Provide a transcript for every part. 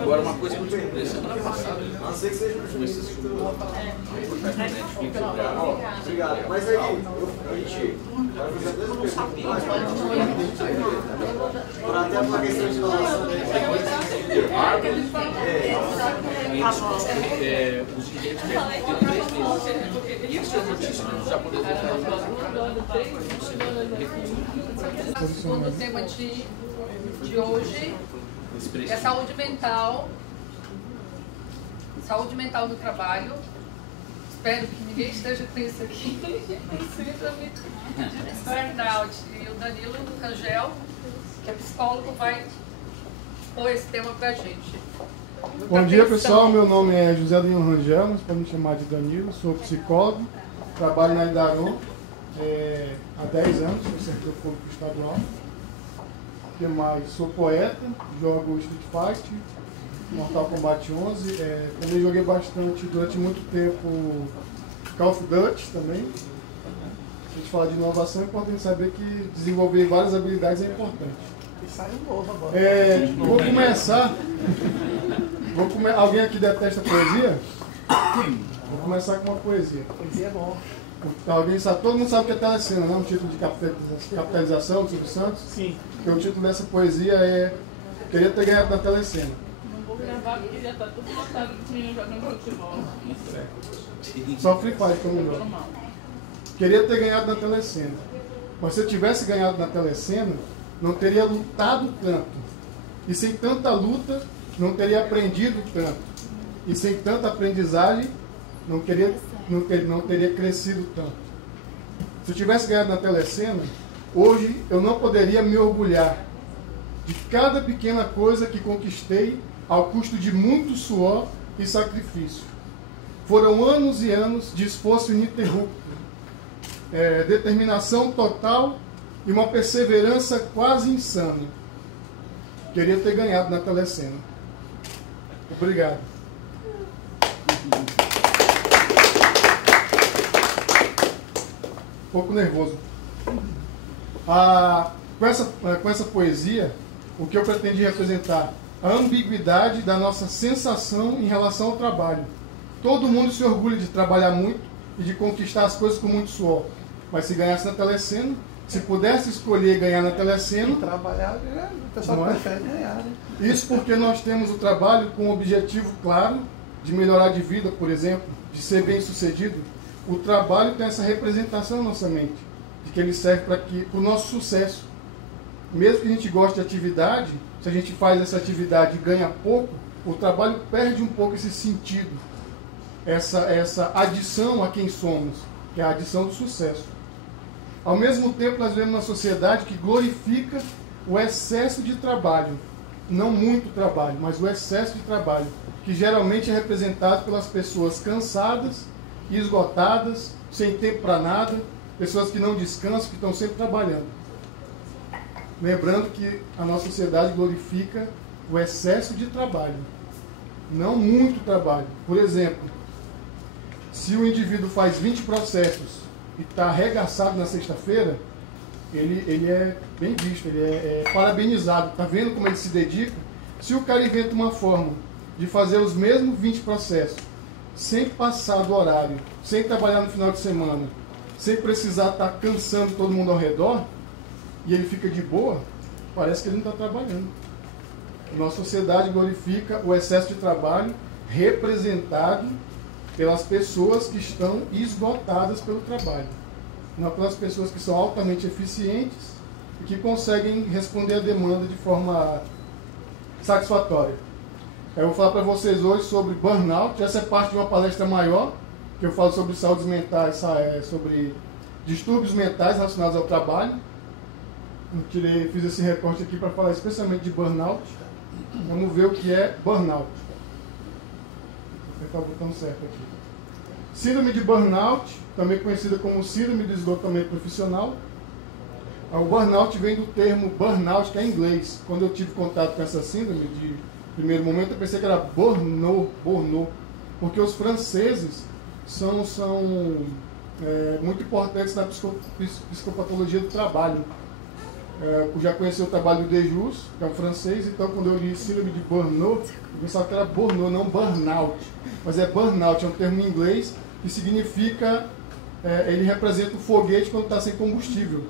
Agora, uma coisa que eu descobri semana passada, comecei a estudar obrigado. Mas aí, a gente não sabia. Para até uma questão de inovação, os dirigentes pedem 3 meses. E eles tinham notícia que os japoneses O tema de hoje é saúde mental no trabalho. Espero que ninguém esteja com isso aqui. Síndrome de burnout. E o Danilo Rangel, que é psicólogo, vai pôr esse tema pra gente. Bom dia, pessoal. Meu nome é José Danilo Rangel, mas podem me chamar de Danilo. Sou psicólogo, trabalho na Idaron há 10 anos, no servidor público estadual. O que mais? Sou poeta, jogo Street Fighter, Mortal Kombat 11. Também joguei bastante, durante muito tempo, Call of Duty também. Se a gente falar de inovação, é importante saber que desenvolver várias habilidades é importante. E saiu novo agora. Vou começar. Alguém aqui detesta poesia? Vou começar com uma poesia. Poesia é bom. Alguém sabe? Todo mundo sabe o que é telecena, né? Um título de capitalização do Silvio Santos? Sim. Porque o título dessa poesia é Queria ter ganhado na telecena. Não vou gravar porque já está tudo montado dos meninos jogando futebol. Só Free Fire que eu não jogo. Queria ter ganhado na telecena. Mas se eu tivesse ganhado na telecena, não teria lutado tanto. E sem tanta luta, não teria aprendido tanto. E sem tanta aprendizagem, não teria crescido tanto. Se eu tivesse ganhado na telecena, hoje eu não poderia me orgulhar de cada pequena coisa que conquistei ao custo de muito suor e sacrifício. Foram anos e anos de esforço ininterrupto, determinação total e uma perseverança quase insana. Queria ter ganhado na telecena. Obrigado. Um pouco nervoso. Com essa poesia, o que eu pretendi representar? A ambiguidade da nossa sensação em relação ao trabalho. Todo mundo se orgulha de trabalhar muito e de conquistar as coisas com muito suor. Mas se ganhasse na telecena, se pudesse escolher ganhar na telecena... Trabalhar, o pessoal prefere ganhar, né? Isso porque nós temos o trabalho com um objetivo claro de melhorar de vida, por exemplo, de ser bem-sucedido. O trabalho tem essa representação na nossa mente, de que ele serve para o nosso sucesso. Mesmo que a gente goste de atividade, se a gente faz essa atividade e ganha pouco, o trabalho perde um pouco esse sentido, essa adição a quem somos, que é a adição do sucesso. Ao mesmo tempo, nós vivemos uma sociedade que glorifica o excesso de trabalho, não muito trabalho, mas o excesso de trabalho, que geralmente é representado pelas pessoas cansadas, esgotadas, sem tempo para nada, pessoas que não descansam, que estão sempre trabalhando. Lembrando que a nossa sociedade glorifica o excesso de trabalho, não muito trabalho. Por exemplo, se o indivíduo faz 20 processos e está arregaçado na sexta-feira, ele é bem visto, ele é parabenizado. Está vendo como ele se dedica? Se o cara inventa uma forma de fazer os mesmos 20 processos, sem passar do horário, sem trabalhar no final de semana, sem precisar estar cansando todo mundo ao redor, e ele fica de boa, parece que ele não está trabalhando. Nossa sociedade glorifica o excesso de trabalho representado pelas pessoas que estão esgotadas pelo trabalho, não pelas pessoas que são altamente eficientes e que conseguem responder a demanda de forma satisfatória. Eu vou falar para vocês hoje sobre burnout. Essa é parte de uma palestra maior, que eu falo sobre saúde mental, sobre distúrbios mentais relacionados ao trabalho. Fiz esse recorte aqui para falar especialmente de burnout. Vamos ver o que é burnout. Vou apertar o botão certo aqui. Síndrome de burnout, também conhecida como síndrome de esgotamento profissional. O burnout vem do termo burnout, que é em inglês. Quando eu tive contato com essa síndrome, de primeiro momento eu pensei que era burnout, porque os franceses são muito importantes na psicopatologia do trabalho. eu já conheci o trabalho do Dejus, que é um francês, então quando eu li síndrome de Burnout, eu pensava que era burnout, não burnout. Mas é burnout, é um termo em inglês que significa, ele representa o foguete quando está sem combustível.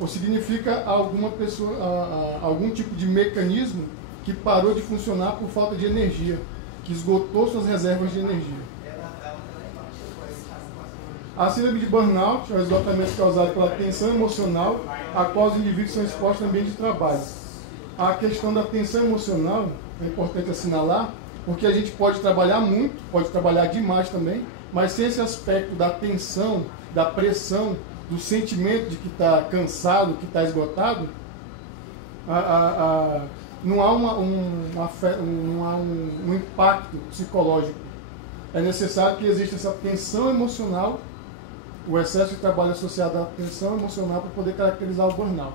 Ou significa algum tipo de mecanismo que parou de funcionar por falta de energia, que esgotou suas reservas de energia. A síndrome de burnout é o esgotamento causado pela tensão emocional a qual os indivíduos são expostos no ambiente de trabalho. A questão da tensão emocional é importante assinalar, porque a gente pode trabalhar muito, pode trabalhar demais também, mas sem esse aspecto da tensão, da pressão, do sentimento de que está cansado, que está esgotado, não há um impacto psicológico. É necessário que exista essa tensão emocional, o excesso de trabalho associado à tensão emocional para poder caracterizar o burnout.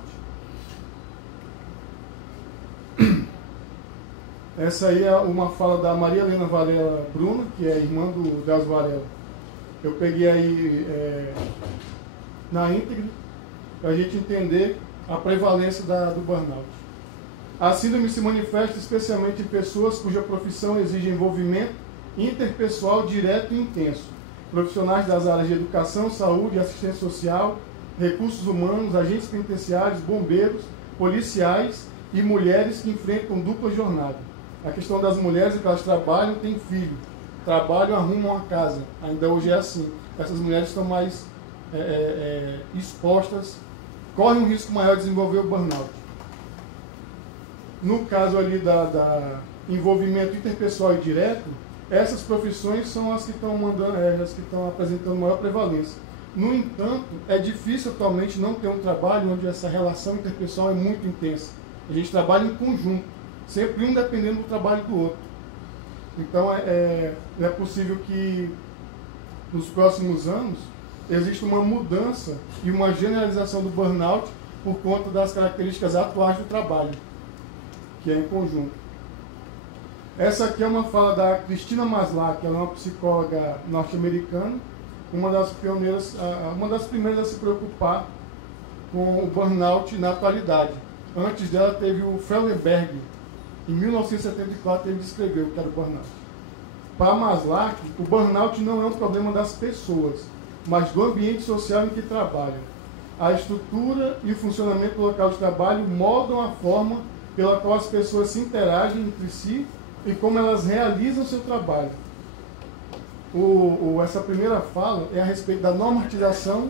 Essa aí é uma fala da Maria Helena Varela Bruna, que é irmã do Delcio Varela. Eu peguei aí na íntegra para a gente entender a prevalência do burnout. A síndrome se manifesta especialmente em pessoas cuja profissão exige envolvimento interpessoal direto e intenso. Profissionais das áreas de educação, saúde, assistência social, recursos humanos, agentes penitenciários, bombeiros, policiais e mulheres que enfrentam dupla jornada. A questão das mulheres é que elas trabalham, têm filho, trabalham, arrumam uma casa. Ainda hoje é assim. Essas mulheres estão mais expostas, correm um risco maior de desenvolver o burnout. No caso ali da envolvimento interpessoal e direto, essas profissões são as que estão apresentando maior prevalência. No entanto, é difícil atualmente não ter um trabalho onde essa relação interpessoal é muito intensa. A gente trabalha em conjunto, sempre um dependendo do trabalho do outro. Então, é possível que nos próximos anos exista uma mudança e uma generalização do burnout por conta das características atuais do trabalho, que é em conjunto. Essa aqui é uma fala da Cristina Maslach, ela é uma psicóloga norte-americana, uma das pioneiras, uma das primeiras a se preocupar com o burnout na atualidade. Antes dela teve o Fellenberg, em 1974 ele descreveu o que era o burnout. Para Maslach, o burnout não é um problema das pessoas, mas do ambiente social em que trabalham. A estrutura e o funcionamento do local de trabalho moldam a forma pela qual as pessoas se interagem entre si e como elas realizam seu trabalho. Essa primeira fala é a respeito da normatização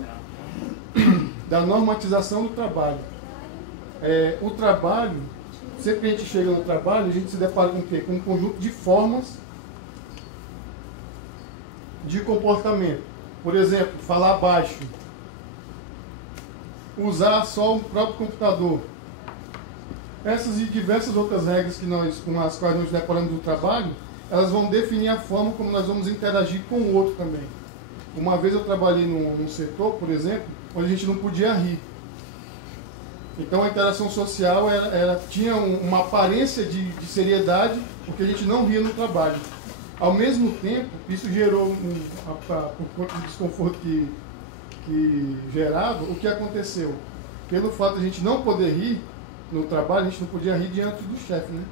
do trabalho. O trabalho, sempre que a gente chega no trabalho, a gente se depara com o quê? Com um conjunto de formas de comportamento. Por exemplo, falar baixo, usar só o próprio computador. Essas e diversas outras regras com as quais nós deparamos no trabalho, elas vão definir a forma como nós vamos interagir com o outro também. Uma vez eu trabalhei num setor, por exemplo, onde a gente não podia rir. Então a interação social tinha uma aparência de seriedade, porque a gente não ria no trabalho. Ao mesmo tempo, isso gerou, por conta do desconforto que gerava, o que aconteceu? Pelo fato de a gente não poder rir no trabalho, a gente não podia rir diante do chefe, né?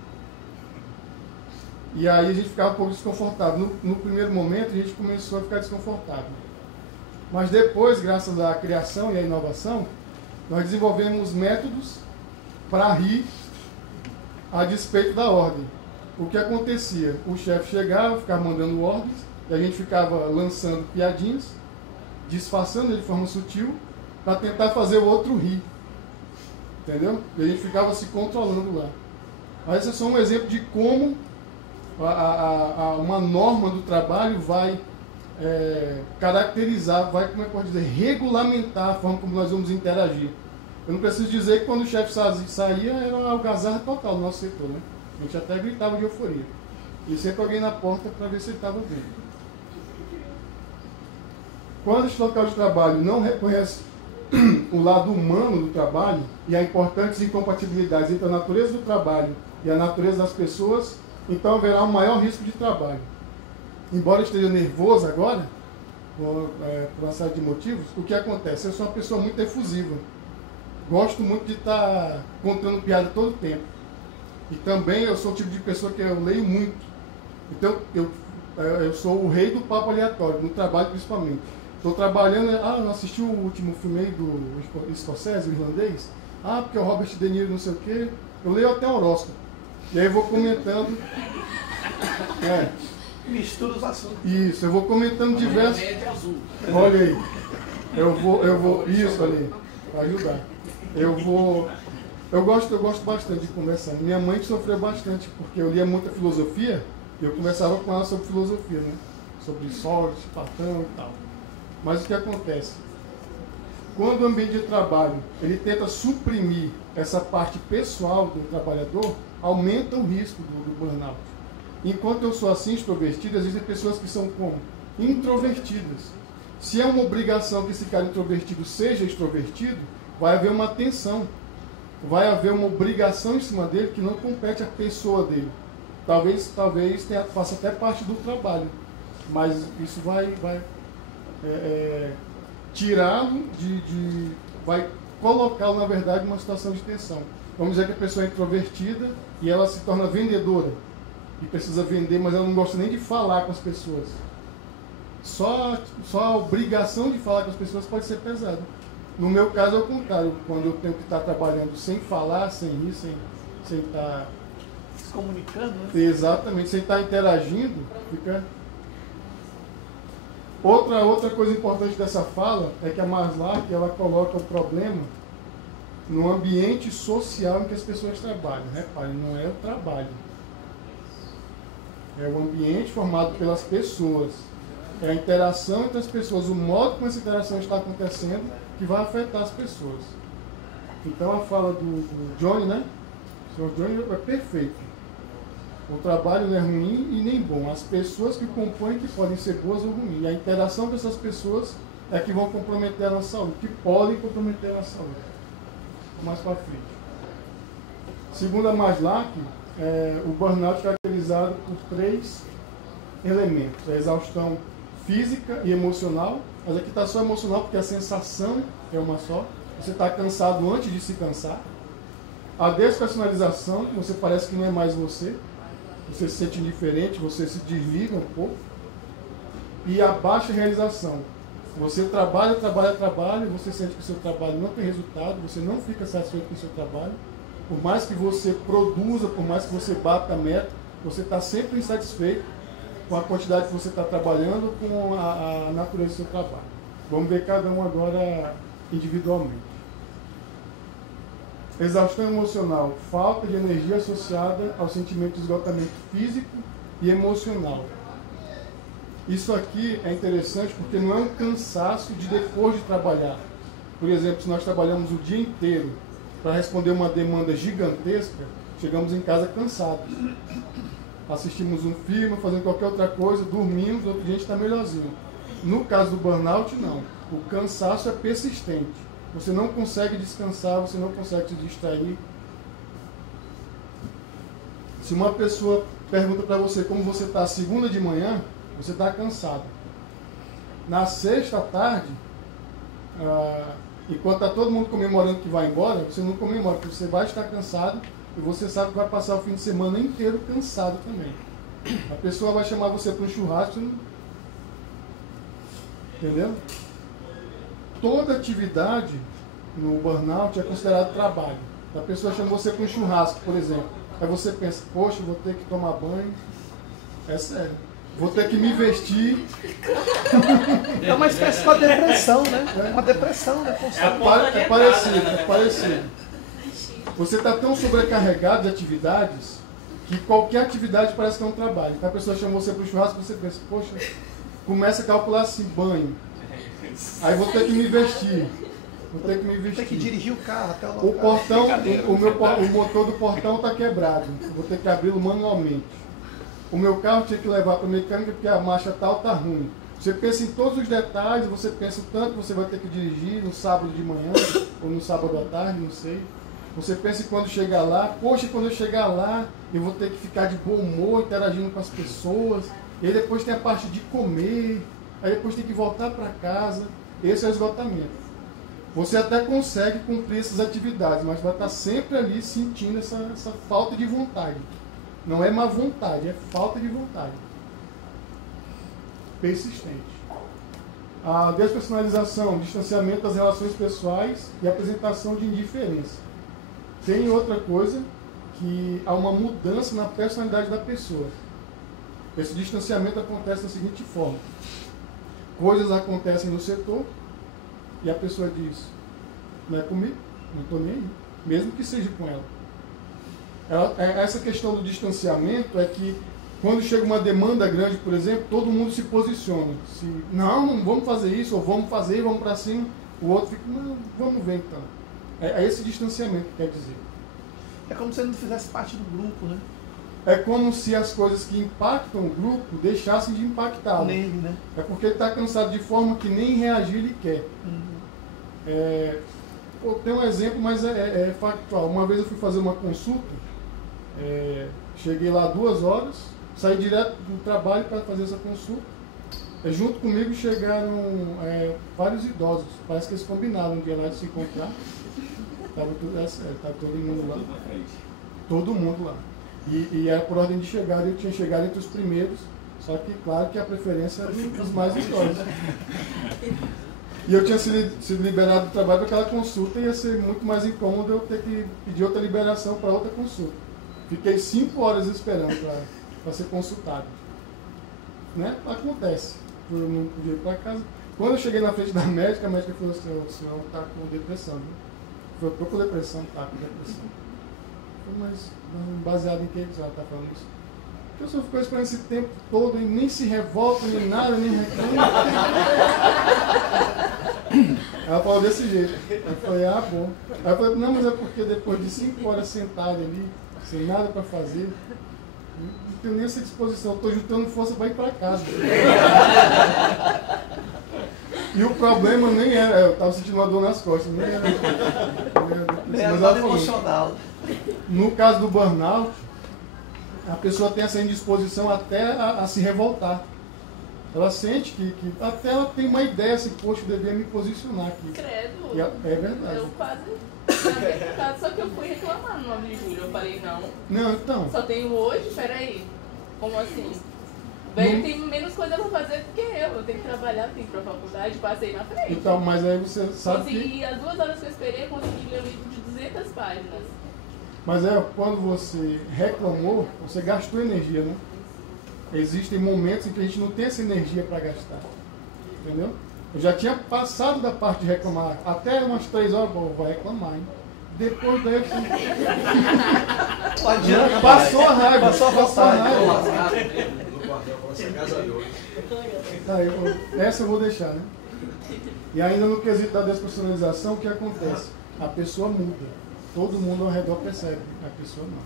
E aí a gente ficava um pouco desconfortável. No primeiro momento, a gente começou a ficar desconfortável. Mas depois, graças à criação e à inovação, nós desenvolvemos métodos para rir a despeito da ordem. O que acontecia? O chefe chegava, ficava mandando ordens, e a gente ficava lançando piadinhas, disfarçando ele de forma sutil, para tentar fazer o outro rir. Entendeu? E a gente ficava se controlando lá. Mas esse é só um exemplo de como uma norma do trabalho vai caracterizar, vai, como é que pode dizer, regulamentar a forma como nós vamos interagir. Eu não preciso dizer que quando o chefe saía, era uma algazarra total no nosso setor, né? A gente até gritava de euforia. E sempre alguém na porta para ver se ele estava vendo. Quando esse local de trabalho não reconhece o lado humano do trabalho e as importantes incompatibilidades entre a natureza do trabalho e a natureza das pessoas, então haverá um maior risco de trabalho. Embora eu esteja nervoso agora, por uma série de motivos, o que acontece? Eu sou uma pessoa muito efusiva. gosto muito de estar contando piada todo o tempo. E também eu sou o tipo de pessoa que eu leio muito. Então eu sou o rei do papo aleatório, no trabalho principalmente. Estou trabalhando, não assisti o último filme aí do Scorsese, o irlandês? Porque é o Robert De Niro, não sei o quê. Eu leio até horóscopo. E aí eu vou comentando. Mistura os assuntos. Isso, eu vou comentando diversos. É azul. Olha aí. Eu vou. Isso ali, para ajudar. Eu gosto bastante de conversar. Minha mãe sofreu bastante, porque eu lia muita filosofia, e eu conversava com ela sobre filosofia, né? Sobre Sócrates, Platão e tal. Mas o que acontece? Quando o ambiente de trabalho ele tenta suprimir essa parte pessoal do trabalhador, aumenta o risco do burnout. Enquanto eu sou assim, extrovertido, existem pessoas que são como? Introvertidas. Se é uma obrigação que esse cara introvertido seja extrovertido, vai haver uma tensão. Vai haver uma obrigação em cima dele que não compete à pessoa dele. Talvez faça até parte do trabalho. Mas isso vai tirá-lo vai colocá-lo, na verdade, numa situação de tensão. Vamos dizer que a pessoa é introvertida e ela se torna vendedora. E precisa vender, mas ela não gosta nem de falar com as pessoas. Só a obrigação de falar com as pessoas pode ser pesada. No meu caso é o contrário. Quando eu tenho que estar trabalhando sem falar, sem rir, sem estar... Se comunicando, né? Exatamente, sem estar interagindo, fica... Outra coisa importante dessa fala é que a Maslow ela coloca o problema no ambiente social em que as pessoas trabalham. Repare, não é o trabalho. É o ambiente formado pelas pessoas. É a interação entre as pessoas, o modo como essa interação está acontecendo que vai afetar as pessoas. Então a fala do Johnny, né? O Sr. Johnny é perfeito. O trabalho não é ruim e nem bom. As pessoas que compõem que podem ser boas ou ruins. E a interação dessas pessoas é que vão comprometer a nossa saúde, que podem comprometer a nossa saúde. Mais para frente. Segundo a Maslow, o burnout é caracterizado por 3 elementos. A exaustão física e emocional. Mas aqui está só emocional porque a sensação é uma só. Você está cansado antes de se cansar. A despersonalização, você parece que não é mais você. Você se sente indiferente, você se desliga um pouco. E a baixa realização. Você trabalha, você sente que o seu trabalho não tem resultado, você não fica satisfeito com o seu trabalho. Por mais que você produza, por mais que você bata a meta, você está sempre insatisfeito com a quantidade que você está trabalhando, com a natureza do seu trabalho. Vamos ver cada um agora individualmente. Exaustão emocional, falta de energia associada ao sentimento de esgotamento físico e emocional. Isso aqui é interessante porque não é um cansaço de depois de trabalhar. Por exemplo, se nós trabalhamos o dia inteiro para responder uma demanda gigantesca, chegamos em casa cansados. Assistimos um filme, fazendo qualquer outra coisa, dormimos, no outro dia a gente está melhorzinho. No caso do burnout, não. O cansaço é persistente. Você não consegue descansar, você não consegue se distrair. Se uma pessoa pergunta para você como você está segunda de manhã, você está cansado. Na sexta à tarde, enquanto está todo mundo comemorando que vai embora, você não comemora, porque você vai estar cansado e você sabe que vai passar o fim de semana inteiro cansado também. A pessoa vai chamar você para um churrasco, entendeu? Toda atividade no burnout é considerada trabalho. A pessoa chama você para um churrasco, por exemplo. Aí você pensa, poxa, vou ter que tomar banho. É sério. Vou ter que me vestir. É uma espécie de uma depressão, né? Uma depressão, né? É parecido. Você está tão sobrecarregado de atividades que qualquer atividade parece que é um trabalho. Então a pessoa chama você para o churrasco e você pensa, poxa, começa a calcular assim, banho. Aí vou ter que me vestir. Tem que dirigir o carro até o local. O portão, o motor do portão está quebrado. Vou ter que abri-lo manualmente. O meu carro tinha que levar para a mecânica porque a marcha tal está ruim. Você pensa em todos os detalhes, você pensa o tanto que você vai ter que dirigir no sábado de manhã ou no sábado à tarde, não sei. Você pensa em quando chegar lá, poxa, quando eu chegar lá, eu vou ter que ficar de bom humor, interagindo com as pessoas. E aí depois tem a parte de comer, aí depois tem que voltar para casa. Esse é o esgotamento. Você até consegue cumprir essas atividades, mas vai estar sempre ali sentindo essa falta de vontade. Não é má vontade, é falta de vontade. Persistente. A despersonalização, distanciamento das relações pessoais e apresentação de indiferença. Tem outra coisa, que há uma mudança na personalidade da pessoa. Esse distanciamento acontece da seguinte forma. Coisas acontecem no setor e a pessoa diz, não é comigo, não estou nem aí, mesmo que seja com ela. Essa questão do distanciamento é que quando chega uma demanda grande, por exemplo, todo mundo se posiciona. Se, não vamos fazer isso, ou vamos fazer, vamos para cima. O outro fica, não, vamos ver então. É esse distanciamento que quer dizer. É como se ele não fizesse parte do grupo, né? É como se as coisas que impactam o grupo deixassem de impactá-lo. Nele, né? É porque ele está cansado de forma que nem reagir ele quer. Tem um exemplo, mas é factual. Uma vez eu fui fazer uma consulta, cheguei lá 2 horas, saí direto do trabalho para fazer essa consulta. Junto comigo chegaram vários idosos. Parece que eles combinaram um dia lá de se encontrar. Estava todo mundo lá. Todo mundo lá. E era por ordem de chegada, eu tinha chegado entre os primeiros, só que claro que a preferência era dos mais idosos. E eu tinha sido liberado do trabalho para aquela consulta, ia ser muito mais incômodo eu ter que pedir outra liberação para outra consulta. Fiquei 5 horas esperando para ser consultado. Né? Acontece. Eu não podia ir para casa. Quando eu cheguei na frente da médica, a médica falou assim, o senhor está com depressão. Né? Eu estou com depressão, está com depressão. Mas baseado em que ela está falando isso? Porque o senhor ficou esperando esse tempo todo e nem se revolta, nem nada, nem reclama. Ela falou desse jeito. Eu falei, bom. Aí eu falei, não, mas é porque depois de 5 horas sentado ali, sem nada para fazer, não tenho nem essa disposição, estou juntando força para ir para casa. E o problema nem era, eu estava sentindo uma dor nas costas, nem era emocional. No caso do burnout, a pessoa tem essa indisposição até a se revoltar. Ela sente que até ela tem uma ideia assim, poxa, eu devia me posicionar aqui. Credo. É verdade. Eu quase só que eu fui reclamar no 9 de julho. Eu falei, não, então. Só tenho hoje? Peraí. Como assim? O velho tem menos coisa pra fazer do que eu tenho que trabalhar, tenho que ir pra faculdade, passei na frente. Então, mas aí você sabe consegui, as 2 horas que eu esperei, consegui ler um livro de 200 páginas. Mas quando você reclamou, você gastou energia, né? Existem momentos em que a gente não tem essa energia para gastar. Entendeu? Eu já tinha passado da parte de reclamar. Até umas 3 horas, vai reclamar, hein? Depois daí passou a raiva. Passou a raiva. Essa eu vou deixar, né? E ainda no quesito da despersonalização, o que acontece? A pessoa muda. Todo mundo ao redor percebe, a pessoa não.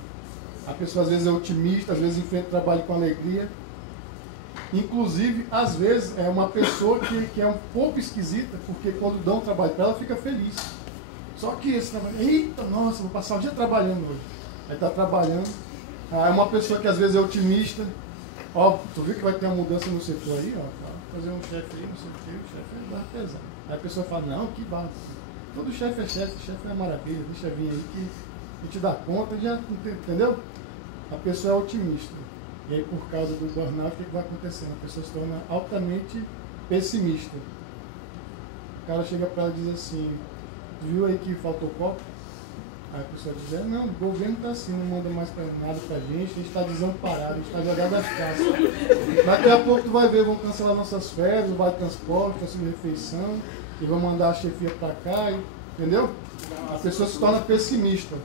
A pessoa às vezes é otimista, às vezes enfrenta o trabalho com alegria. Inclusive, às vezes, é uma pessoa que é um pouco esquisita, porque quando dão um trabalho para ela, fica feliz. Só que esse trabalho, eita, nossa, vou passar o dia trabalhando hoje. Aí está trabalhando. É uma pessoa que às vezes é otimista. Ó, tu viu que vai ter uma mudança no setor aí, ó. Fazer um chefe aí, não sei o que, o chefe é barra pesada. Aí a pessoa fala, não, que barra. Todo chefe é maravilha, deixa vir aí que a gente dá conta, já, entendeu? A pessoa é otimista. E aí, por causa do burnout, o que vai acontecendo? A pessoa se torna altamente pessimista. O cara chega para ela e diz assim, viu aí que faltou copo? Aí a pessoa diz, não, o governo está assim, não manda mais nada para a gente está desamparado, a gente está jogado às caças. Daqui a pouco tu vai ver, vão cancelar nossas férias, não vai transporte, auxílio refeição, e vão mandar a chefia para cá, entendeu? A pessoa se torna pessimista.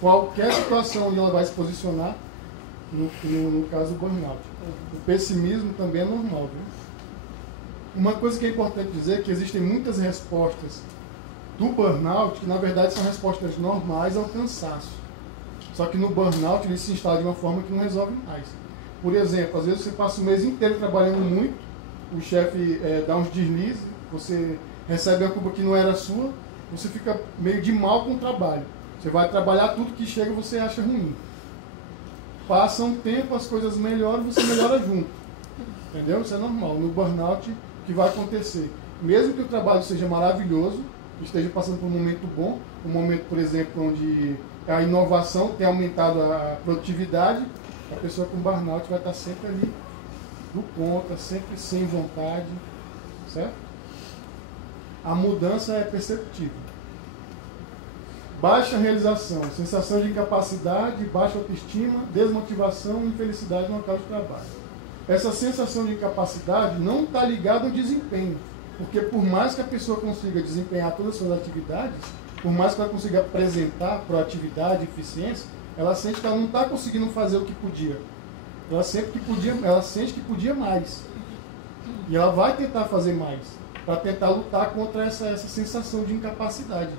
Qualquer situação onde ela vai se posicionar, no caso do burnout. O pessimismo também é normal, viu? Uma coisa que é importante dizer é que existem muitas respostas do burnout que na verdade são respostas normais ao cansaço. Só que no burnout ele se instala de uma forma que não resolve mais. Por exemplo, às vezes você passa o mês inteiro trabalhando muito, o chefe dá uns deslizes, você recebe a culpa que não era sua, você fica meio de mal com o trabalho. Você vai trabalhar, tudo que chega você acha ruim. Passa um tempo, as coisas melhoram, você melhora junto. Entendeu? Isso é normal. No burnout, o que vai acontecer? Mesmo que o trabalho seja maravilhoso, esteja passando por um momento bom, um momento, por exemplo, onde a inovação tem aumentado a produtividade, a pessoa com burnout vai estar sempre ali do conta, sempre sem vontade, certo? A mudança é perceptível. Baixa realização, sensação de incapacidade, baixa autoestima, desmotivação e infelicidade no local de trabalho. Essa sensação de incapacidade não está ligada ao desempenho, porque por mais que a pessoa consiga desempenhar todas as suas atividades, por mais que ela consiga apresentar proatividade, eficiência, ela sente que ela não está conseguindo fazer o que podia. Ela sente que podia mais. E ela vai tentar fazer mais, para tentar lutar contra essa sensação de incapacidade.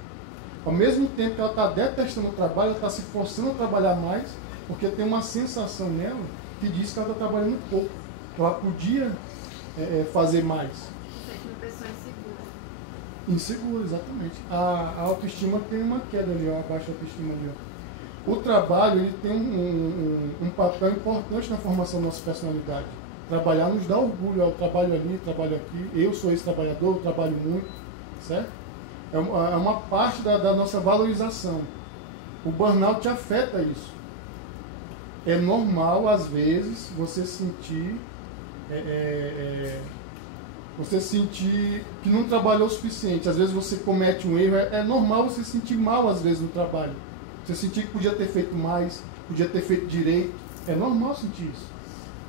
Ao mesmo tempo que ela está detestando o trabalho, ela está se forçando a trabalhar mais, porque tem uma sensação nela que diz que ela está trabalhando pouco. Ela podia fazer mais. Isso é que uma pessoa insegura. Insegura, exatamente. A autoestima tem uma queda ali, a baixa autoestima ali. O trabalho ele tem um papel importante na formação da nossa personalidade. Trabalhar nos dá orgulho, eu trabalho ali, trabalho aqui, eu sou esse trabalhador, eu trabalho muito, certo? É uma parte da nossa valorização. O burnout afeta isso. É normal, às vezes, você sentir que não trabalhou o suficiente. Às vezes você comete um erro. É normal você se sentir mal, às vezes, no trabalho. Você sentir que podia ter feito mais, podia ter feito direito. É normal sentir isso.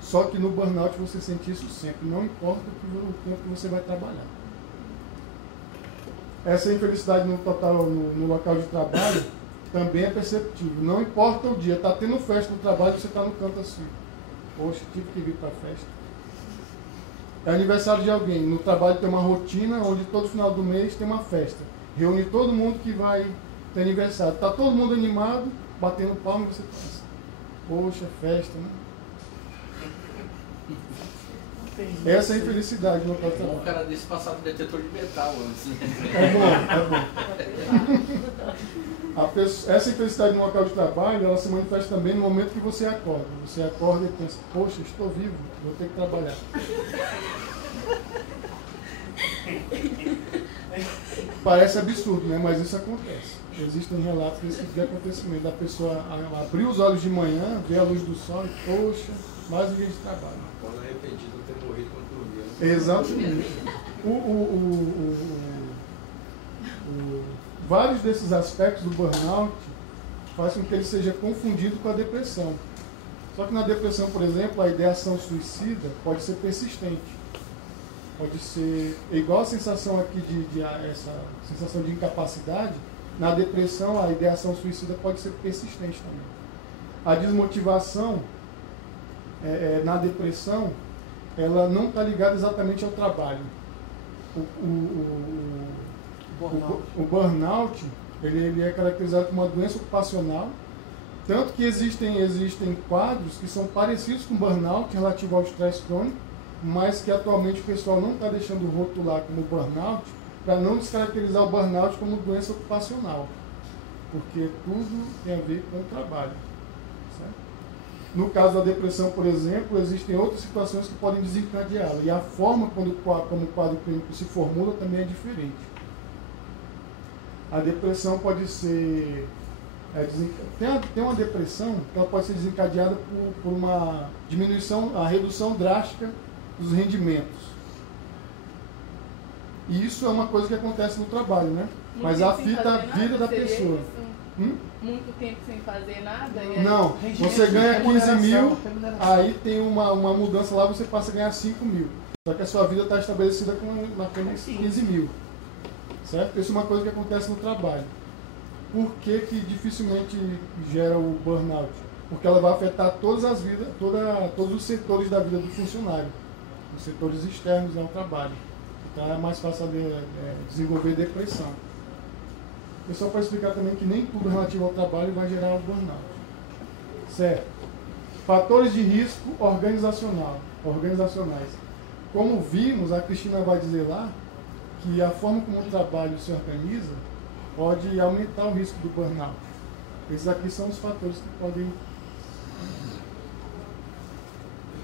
Só que no burnout você sente isso sempre. Não importa o tempo que você vai trabalhar. Essa infelicidade no local de trabalho também é perceptível. Não importa o dia. Está tendo festa no trabalho, você está no canto assim. Poxa, tive que vir para a festa. É aniversário de alguém. No trabalho tem uma rotina onde todo final do mês tem uma festa. Reúne todo mundo que vai ter aniversário. Está todo mundo animado, batendo palma e você pensa, poxa, festa, né? Essa é a infelicidade no local de trabalho. Um cara desse passado detetor de metal antes. É bom. Essa infelicidade no local de trabalho, ela se manifesta também no momento que você acorda. Você acorda e pensa, poxa, estou vivo, vou ter que trabalhar. Parece absurdo, né? Mas isso acontece. Existem relatos desse tipo de acontecimento, da pessoa abrir os olhos de manhã, ver a luz do sol e, poxa, mais um dia de trabalho. Quando arrependido ter morrido quando dormia. Exatamente. Vários desses aspectos do burnout fazem com que ele seja confundido com a depressão. Só que na depressão, por exemplo, a ideação suicida pode ser persistente. Pode ser igual a sensação aqui essa sensação de incapacidade. Na depressão, a ideação suicida pode ser persistente também. A desmotivação na depressão, ela não está ligada exatamente ao trabalho. O burnout ele é caracterizado como uma doença ocupacional, tanto que existem quadros que são parecidos com burnout relativo ao estresse crônico, mas que atualmente o pessoal não está deixando rotular como burnout, para não descaracterizar o burnout como doença ocupacional, porque tudo tem a ver com o trabalho. Certo? No caso da depressão, por exemplo, existem outras situações que podem desencadeá-la, e a forma como o quadro clínico se formula também é diferente. A depressão pode ser... Tem uma depressão que ela pode ser desencadeada por uma diminuição, a redução drástica dos rendimentos. E isso é uma coisa que acontece no trabalho, né? Mas afeta a vida da pessoa. Muito tempo sem fazer nada? Não, você ganha 15 mil, aí tem uma mudança lá, você passa a ganhar 5 mil. Só que a sua vida está estabelecida com apenas 15 mil. Certo? Isso é uma coisa que acontece no trabalho. Por que dificilmente gera o burnout? Porque ela vai afetar todas as vidas, todos os setores da vida do funcionário. Os setores externos ao trabalho. Então é mais fácil desenvolver depressão. E só para explicar também que nem tudo relativo ao trabalho vai gerar o burnout. Certo. Fatores de risco organizacionais. Como vimos, a Cristina vai dizer lá, que a forma como o trabalho se organiza pode aumentar o risco do burnout. Esses aqui são os fatores que podem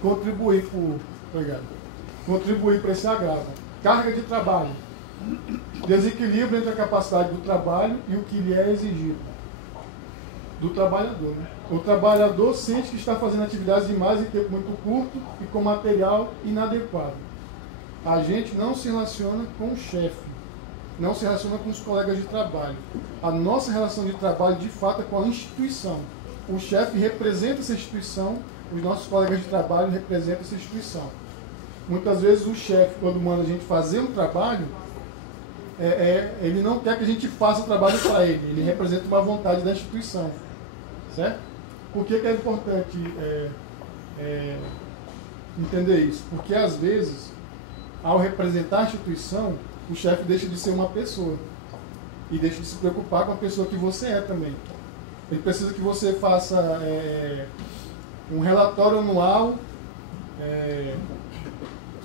contribuir para esse agravo. Carga de trabalho. Desequilíbrio entre a capacidade do trabalho e o que lhe é exigido. Do trabalhador. Né? O trabalhador sente que está fazendo atividades demais em tempo muito curto e com material inadequado. A gente não se relaciona com o chefe, não se relaciona com os colegas de trabalho. A nossa relação de trabalho, de fato, é com a instituição. O chefe representa essa instituição, os nossos colegas de trabalho representam essa instituição. Muitas vezes o chefe, quando manda a gente fazer um trabalho, ele não quer que a gente faça o trabalho para ele representa uma vontade da instituição. Certo? Por que é importante entender isso? Porque às vezes, ao representar a instituição, o chefe deixa de ser uma pessoa e deixa de se preocupar com a pessoa que você é também. Ele precisa que você faça um relatório anual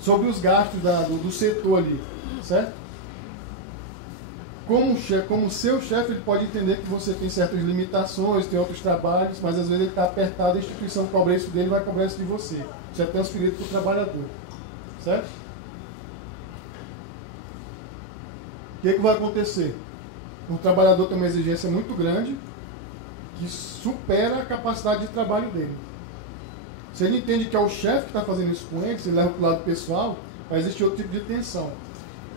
sobre os gastos do setor ali, certo? Como seu chefe, ele pode entender que você tem certas limitações, tem outros trabalhos, mas às vezes ele está apertado, a instituição cobra isso dele, vai cobrar isso de você. Isso é transferido para o trabalhador. Certo? O que vai acontecer? O trabalhador tem uma exigência muito grande que supera a capacidade de trabalho dele. Se ele entende que é o chefe que está fazendo isso com ele, se ele leva para o lado pessoal, vai existir outro tipo de tensão.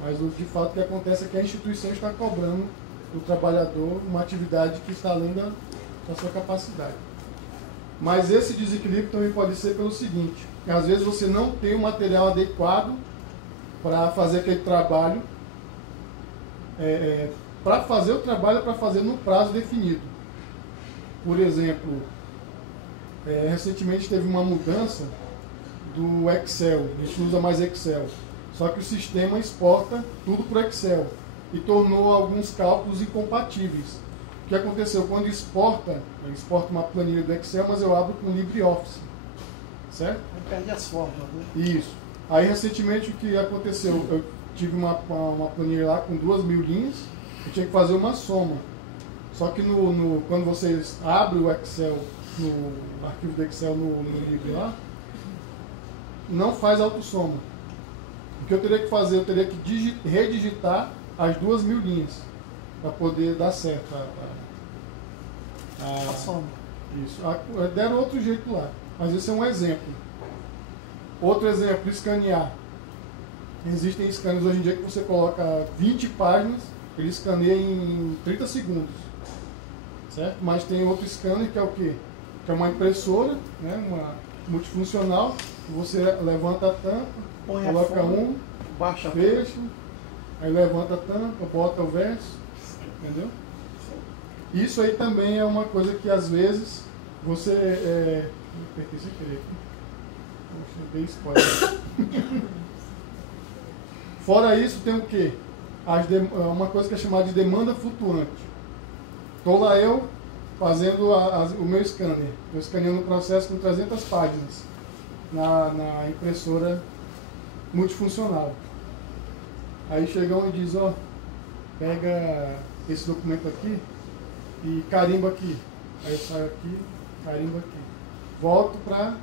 Mas, de fato, o que acontece é que a instituição está cobrando do trabalhador uma atividade que está além da sua capacidade. Mas esse desequilíbrio também pode ser pelo seguinte: às vezes você não tem o material adequado para fazer aquele trabalho, para fazer o trabalho, para fazer no prazo definido. Por exemplo, recentemente teve uma mudança do Excel, a gente não usa mais Excel. Só que o sistema exporta tudo para o Excel e tornou alguns cálculos incompatíveis. O que aconteceu? Quando exporta, eu exporto uma planilha do Excel, mas eu abro com o LibreOffice. Certo? Aí perde as formas, né? Isso. Aí, recentemente, o que aconteceu? Eu tive uma planilha lá com 2.000 linhas, eu tinha que fazer uma soma. Só que quando vocês abrem o Excel, no arquivo do Excel no livro lá, não faz autossoma. O que eu teria que fazer? Eu teria que redigitar as 2.000 linhas para poder dar certo a soma. Isso. Deram outro jeito lá, mas esse é um exemplo. Outro exemplo, escanear. Existem scanners hoje em dia que você coloca 20 páginas, ele escaneia em 30 segundos. Certo? Mas tem outro scanner que é o quê? Que é uma impressora, né? Uma multifuncional, que você levanta a tampa, põe coloca baixa, fecha, aí levanta a tampa, bota o verso, entendeu? Isso aí também é uma coisa que às vezes você perdi sem querer. Poxa, dei spoiler. Fora isso, tem o quê? Uma coisa que é chamada de demanda flutuante. Estou lá eu fazendo o meu scanner. Estou escaneando um processo com 300 páginas na impressora multifuncional. Aí chega um e diz, pega esse documento aqui e carimba aqui. Aí eu saio aqui, carimbo aqui. Volto para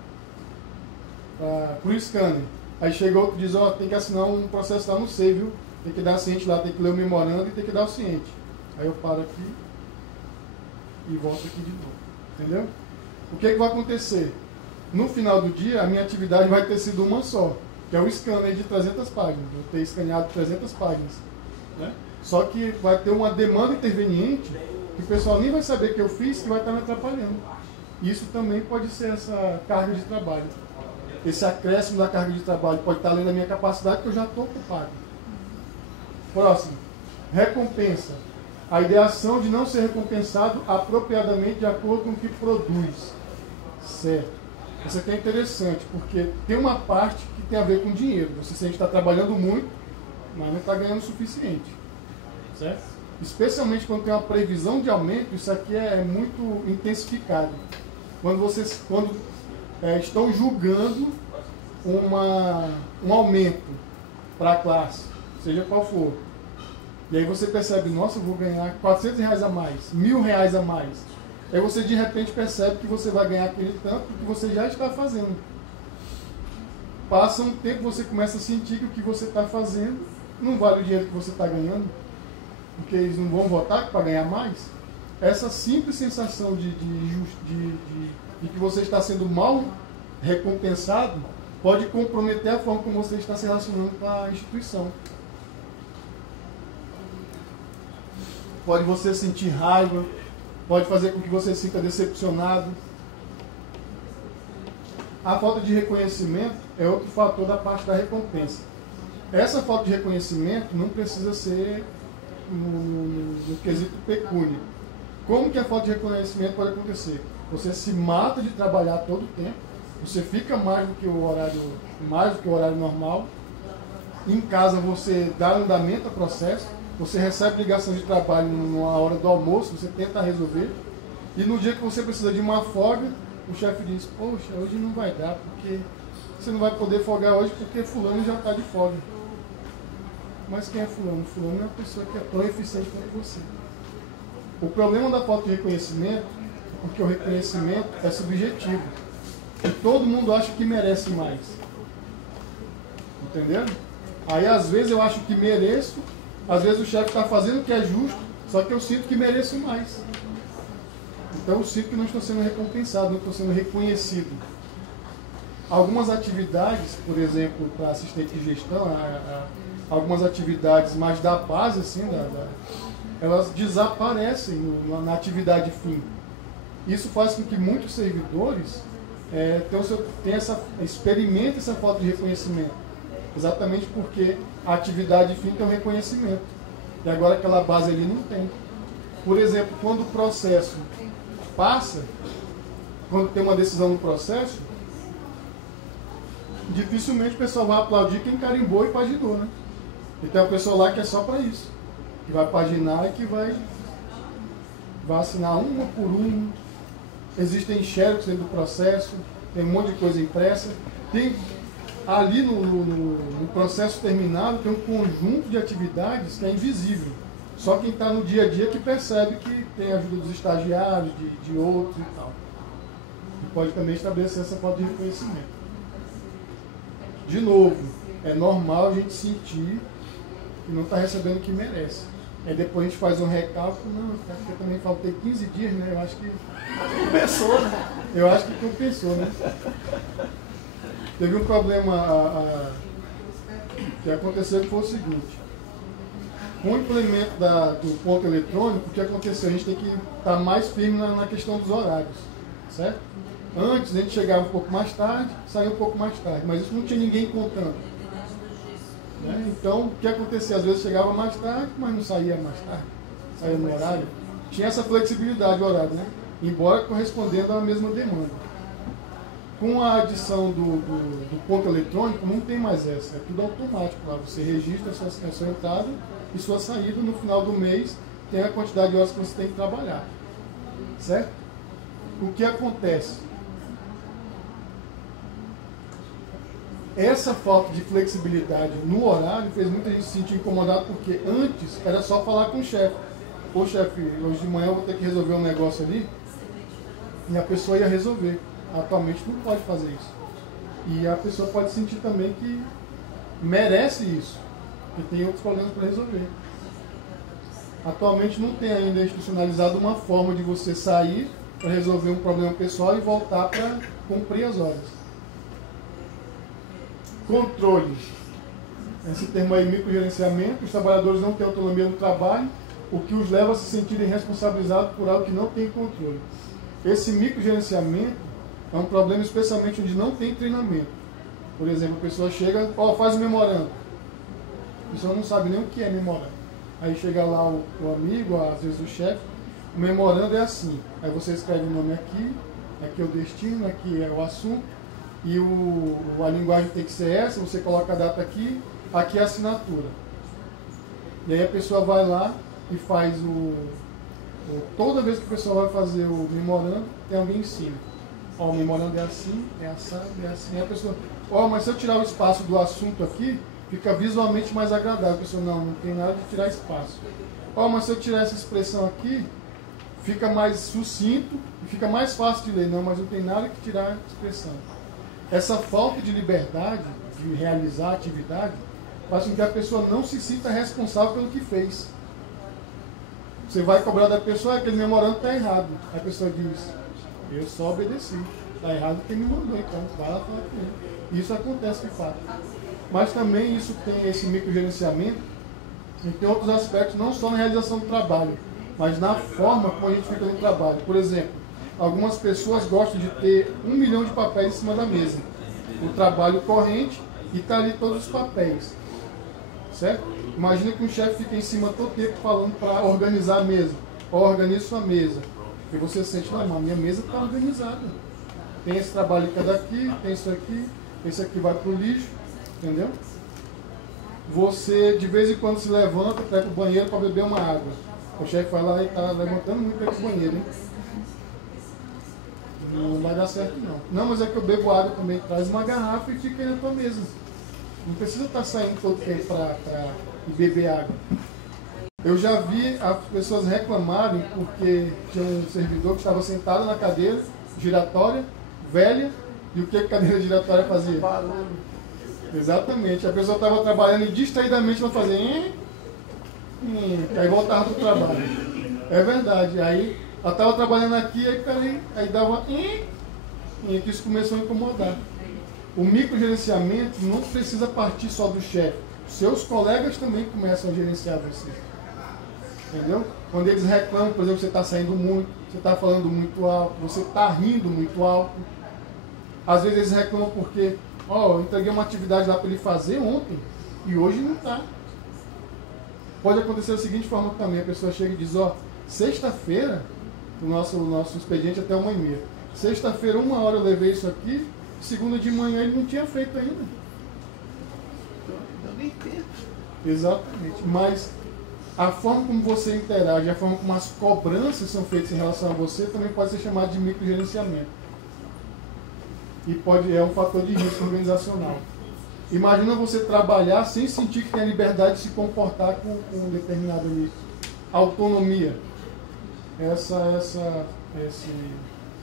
o scanner. Aí chega outro e diz, tem que assinar um processo lá no C, viu? Tem que dar ciente lá, tem que ler o memorando e tem que dar o ciente. Aí eu paro aqui e volto aqui de novo. Entendeu? O que vai acontecer? No final do dia, a minha atividade vai ter sido uma só, que é o scanner de 300 páginas. Eu ter escaneado 300 páginas. Né? Só que vai ter uma demanda interveniente que o pessoal nem vai saber que eu fiz, que vai estar me atrapalhando. Isso também pode ser essa carga de trabalho. Esse acréscimo da carga de trabalho pode estar além da minha capacidade, que eu já estou ocupado. Próximo. Recompensa. A ideação de não ser recompensado apropriadamente de acordo com o que produz. Certo. Isso aqui é interessante, porque tem uma parte que tem a ver com dinheiro. Você sente que está trabalhando muito, mas não está ganhando o suficiente. Certo? Especialmente quando tem uma previsão de aumento, isso aqui é muito intensificado. Quando estão julgando um aumento para a classe, seja qual for. E aí você percebe, nossa, eu vou ganhar R$400 a mais, R$1.000 a mais. Aí você de repente percebe que você vai ganhar aquele tanto que você já está fazendo. Passa um tempo, você começa a sentir que o que você está fazendo não vale o dinheiro que você está ganhando, porque eles não vão votar para ganhar mais. Essa simples sensação de que você está sendo mal recompensado pode comprometer a forma como você está se relacionando com a instituição. Pode você sentir raiva, pode fazer com que você se sinta decepcionado. A falta de reconhecimento é outro fator da parte da recompensa. Essa falta de reconhecimento não precisa ser no quesito pecúnia. Como que a falta de reconhecimento pode acontecer? Você se mata de trabalhar todo o tempo, você fica mais do que o horário normal. Em casa você dá andamento ao processo, você recebe ligação de trabalho na hora do almoço, você tenta resolver. E no dia que você precisa de uma folga, o chefe diz, poxa, hoje não vai dar, porque você não vai poder folgar hoje porque fulano já está de folga. Mas quem é fulano? Fulano é uma pessoa que é tão eficiente quanto você. O problema da falta de reconhecimento é porque o reconhecimento é subjetivo. E todo mundo acha que merece mais. Entendeu? Aí às vezes eu acho que mereço, às vezes o chefe está fazendo o que é justo, só que eu sinto que mereço mais. Então eu sinto que não estou sendo recompensado, não estou sendo reconhecido. Algumas atividades, por exemplo, para assistente de gestão, algumas atividades mais da base, assim, elas desaparecem na atividade fim. Isso faz com que muitos servidores experimentem essa falta de reconhecimento. Exatamente porque a atividade fim tem um reconhecimento. E agora aquela base ali não tem. Por exemplo, quando o processo passa, quando tem uma decisão no processo, dificilmente o pessoal vai aplaudir quem carimbou e paginou, né? E tem uma pessoa lá que é só para isso. Que vai paginar e que vai assinar uma por uma. Existem xerox dentro do processo, tem um monte de coisa impressa. Tem ali no processo terminado, tem um conjunto de atividades que é invisível. Só quem está no dia a dia que percebe que tem a ajuda dos estagiários, de outros e tal. E pode também estabelecer essa falta de reconhecimento. De novo, é normal a gente sentir que não está recebendo o que merece. Aí depois a gente faz um recálculo, não, porque eu também faltei 15 dias, né? Eu acho que compensou, né? Eu acho que compensou, né? Teve um problema que aconteceu que foi o seguinte. Com o implemento do ponto eletrônico, o que aconteceu? A gente tem que estar mais firme na questão dos horários, certo? Antes a gente chegava um pouco mais tarde, saía um pouco mais tarde, mas isso não tinha ninguém contando. Né? Então, o que acontecia? Às vezes chegava mais tarde, mas não saía mais tarde, saía no horário. Tinha essa flexibilidade do horário, né? Embora correspondendo à mesma demanda. Com a adição do ponto eletrônico, não tem mais essa, é tudo automático lá. Você registra a sua entrada e sua saída, no final do mês tem a quantidade de horas que você tem que trabalhar. Certo? O que acontece? Essa falta de flexibilidade no horário fez muita gente se sentir incomodada, porque antes era só falar com o chefe. Ô chefe, hoje de manhã eu vou ter que resolver um negócio ali, e a pessoa ia resolver. Atualmente não pode fazer isso. E a pessoa pode sentir também que merece isso, que tem outros problemas para resolver. Atualmente não tem ainda institucionalizado uma forma de você sair para resolver um problema pessoal e voltar para cumprir as horas. Controle. Esse termo aí, microgerenciamento. Os trabalhadores não têm autonomia no trabalho, o que os leva a se sentirem responsabilizados por algo que não tem controle. Esse microgerenciamento é um problema especialmente onde não tem treinamento. Por exemplo, a pessoa chega, faz o memorando. A pessoa não sabe nem o que é memorando. Aí chega lá o amigo, às vezes o chefe, o memorando é assim. Aí você escreve o nome aqui é o destino, aqui é o assunto, e a linguagem tem que ser essa, você coloca a data aqui é a assinatura. E aí a pessoa vai lá e faz toda vez que a pessoa vai fazer o memorando, tem alguém em cima. O memorando é assim, é assado, é assim. Aí a pessoa, mas se eu tirar o espaço do assunto aqui, fica visualmente mais agradável. A pessoa, não tem nada de tirar espaço. Mas se eu tirar essa expressão aqui, fica mais sucinto e fica mais fácil de ler. Não, mas não tem nada que tirar a expressão. Essa falta de liberdade de realizar a atividade faz com que a pessoa não se sinta responsável pelo que fez. Você vai cobrar da pessoa, aquele memorando está errado. A pessoa diz, eu só obedeci. Está errado quem me mandou, então vai lá falar com ele. Isso acontece de fato. Mas também isso tem esse microgerenciamento e tem outros aspectos, não só na realização do trabalho, mas na forma como a gente fica no trabalho. Por exemplo, algumas pessoas gostam de ter 1 milhão de papéis em cima da mesa. O trabalho corrente e está ali todos os papéis. Certo? Imagina que um chefe fica em cima todo tempo falando para organizar a mesa. Organize sua mesa. E você sente, não, mas a minha mesa está organizada. Tem esse trabalho que é daqui, tem isso aqui, esse aqui vai para o lixo. Entendeu? Você de vez em quando se levanta para ir para o banheiro para beber uma água. O chefe vai lá e está levantando muito para ir para o banheiro, hein? Não vai dar certo não. Não, mas é que eu bebo água também. Traz uma garrafa e fica aí na tua mesa. Não precisa estar saindo todo tempo para beber água. Eu já vi as pessoas reclamarem porque tinha um servidor que estava sentado na cadeira giratória, velha, e o que a cadeira giratória fazia? Barulho. Exatamente. A pessoa estava trabalhando e distraidamente ela fazia aí voltava para o trabalho. É verdade. Aí ela estava trabalhando aqui, aí dava que isso começou a incomodar. O microgerenciamento não precisa partir só do chefe. Seus colegas também começam a gerenciar você. Entendeu? Quando eles reclamam, por exemplo, você está saindo muito, você está falando muito alto, você está rindo muito alto. Às vezes eles reclamam porque, eu entreguei uma atividade lá para ele fazer ontem e hoje não está. Pode acontecer da seguinte forma também, a pessoa chega e diz, sexta-feira, o nosso expediente até 1h30. Sexta-feira, 1h eu levei isso aqui, segunda de manhã ele não tinha feito ainda. Eu nem tempo. Exatamente. Mas a forma como você interage, a forma como as cobranças são feitas em relação a você, também pode ser chamado de microgerenciamento. E é um fator de risco organizacional. Imagina você trabalhar sem sentir que tem a liberdade de se comportar com determinada autonomia.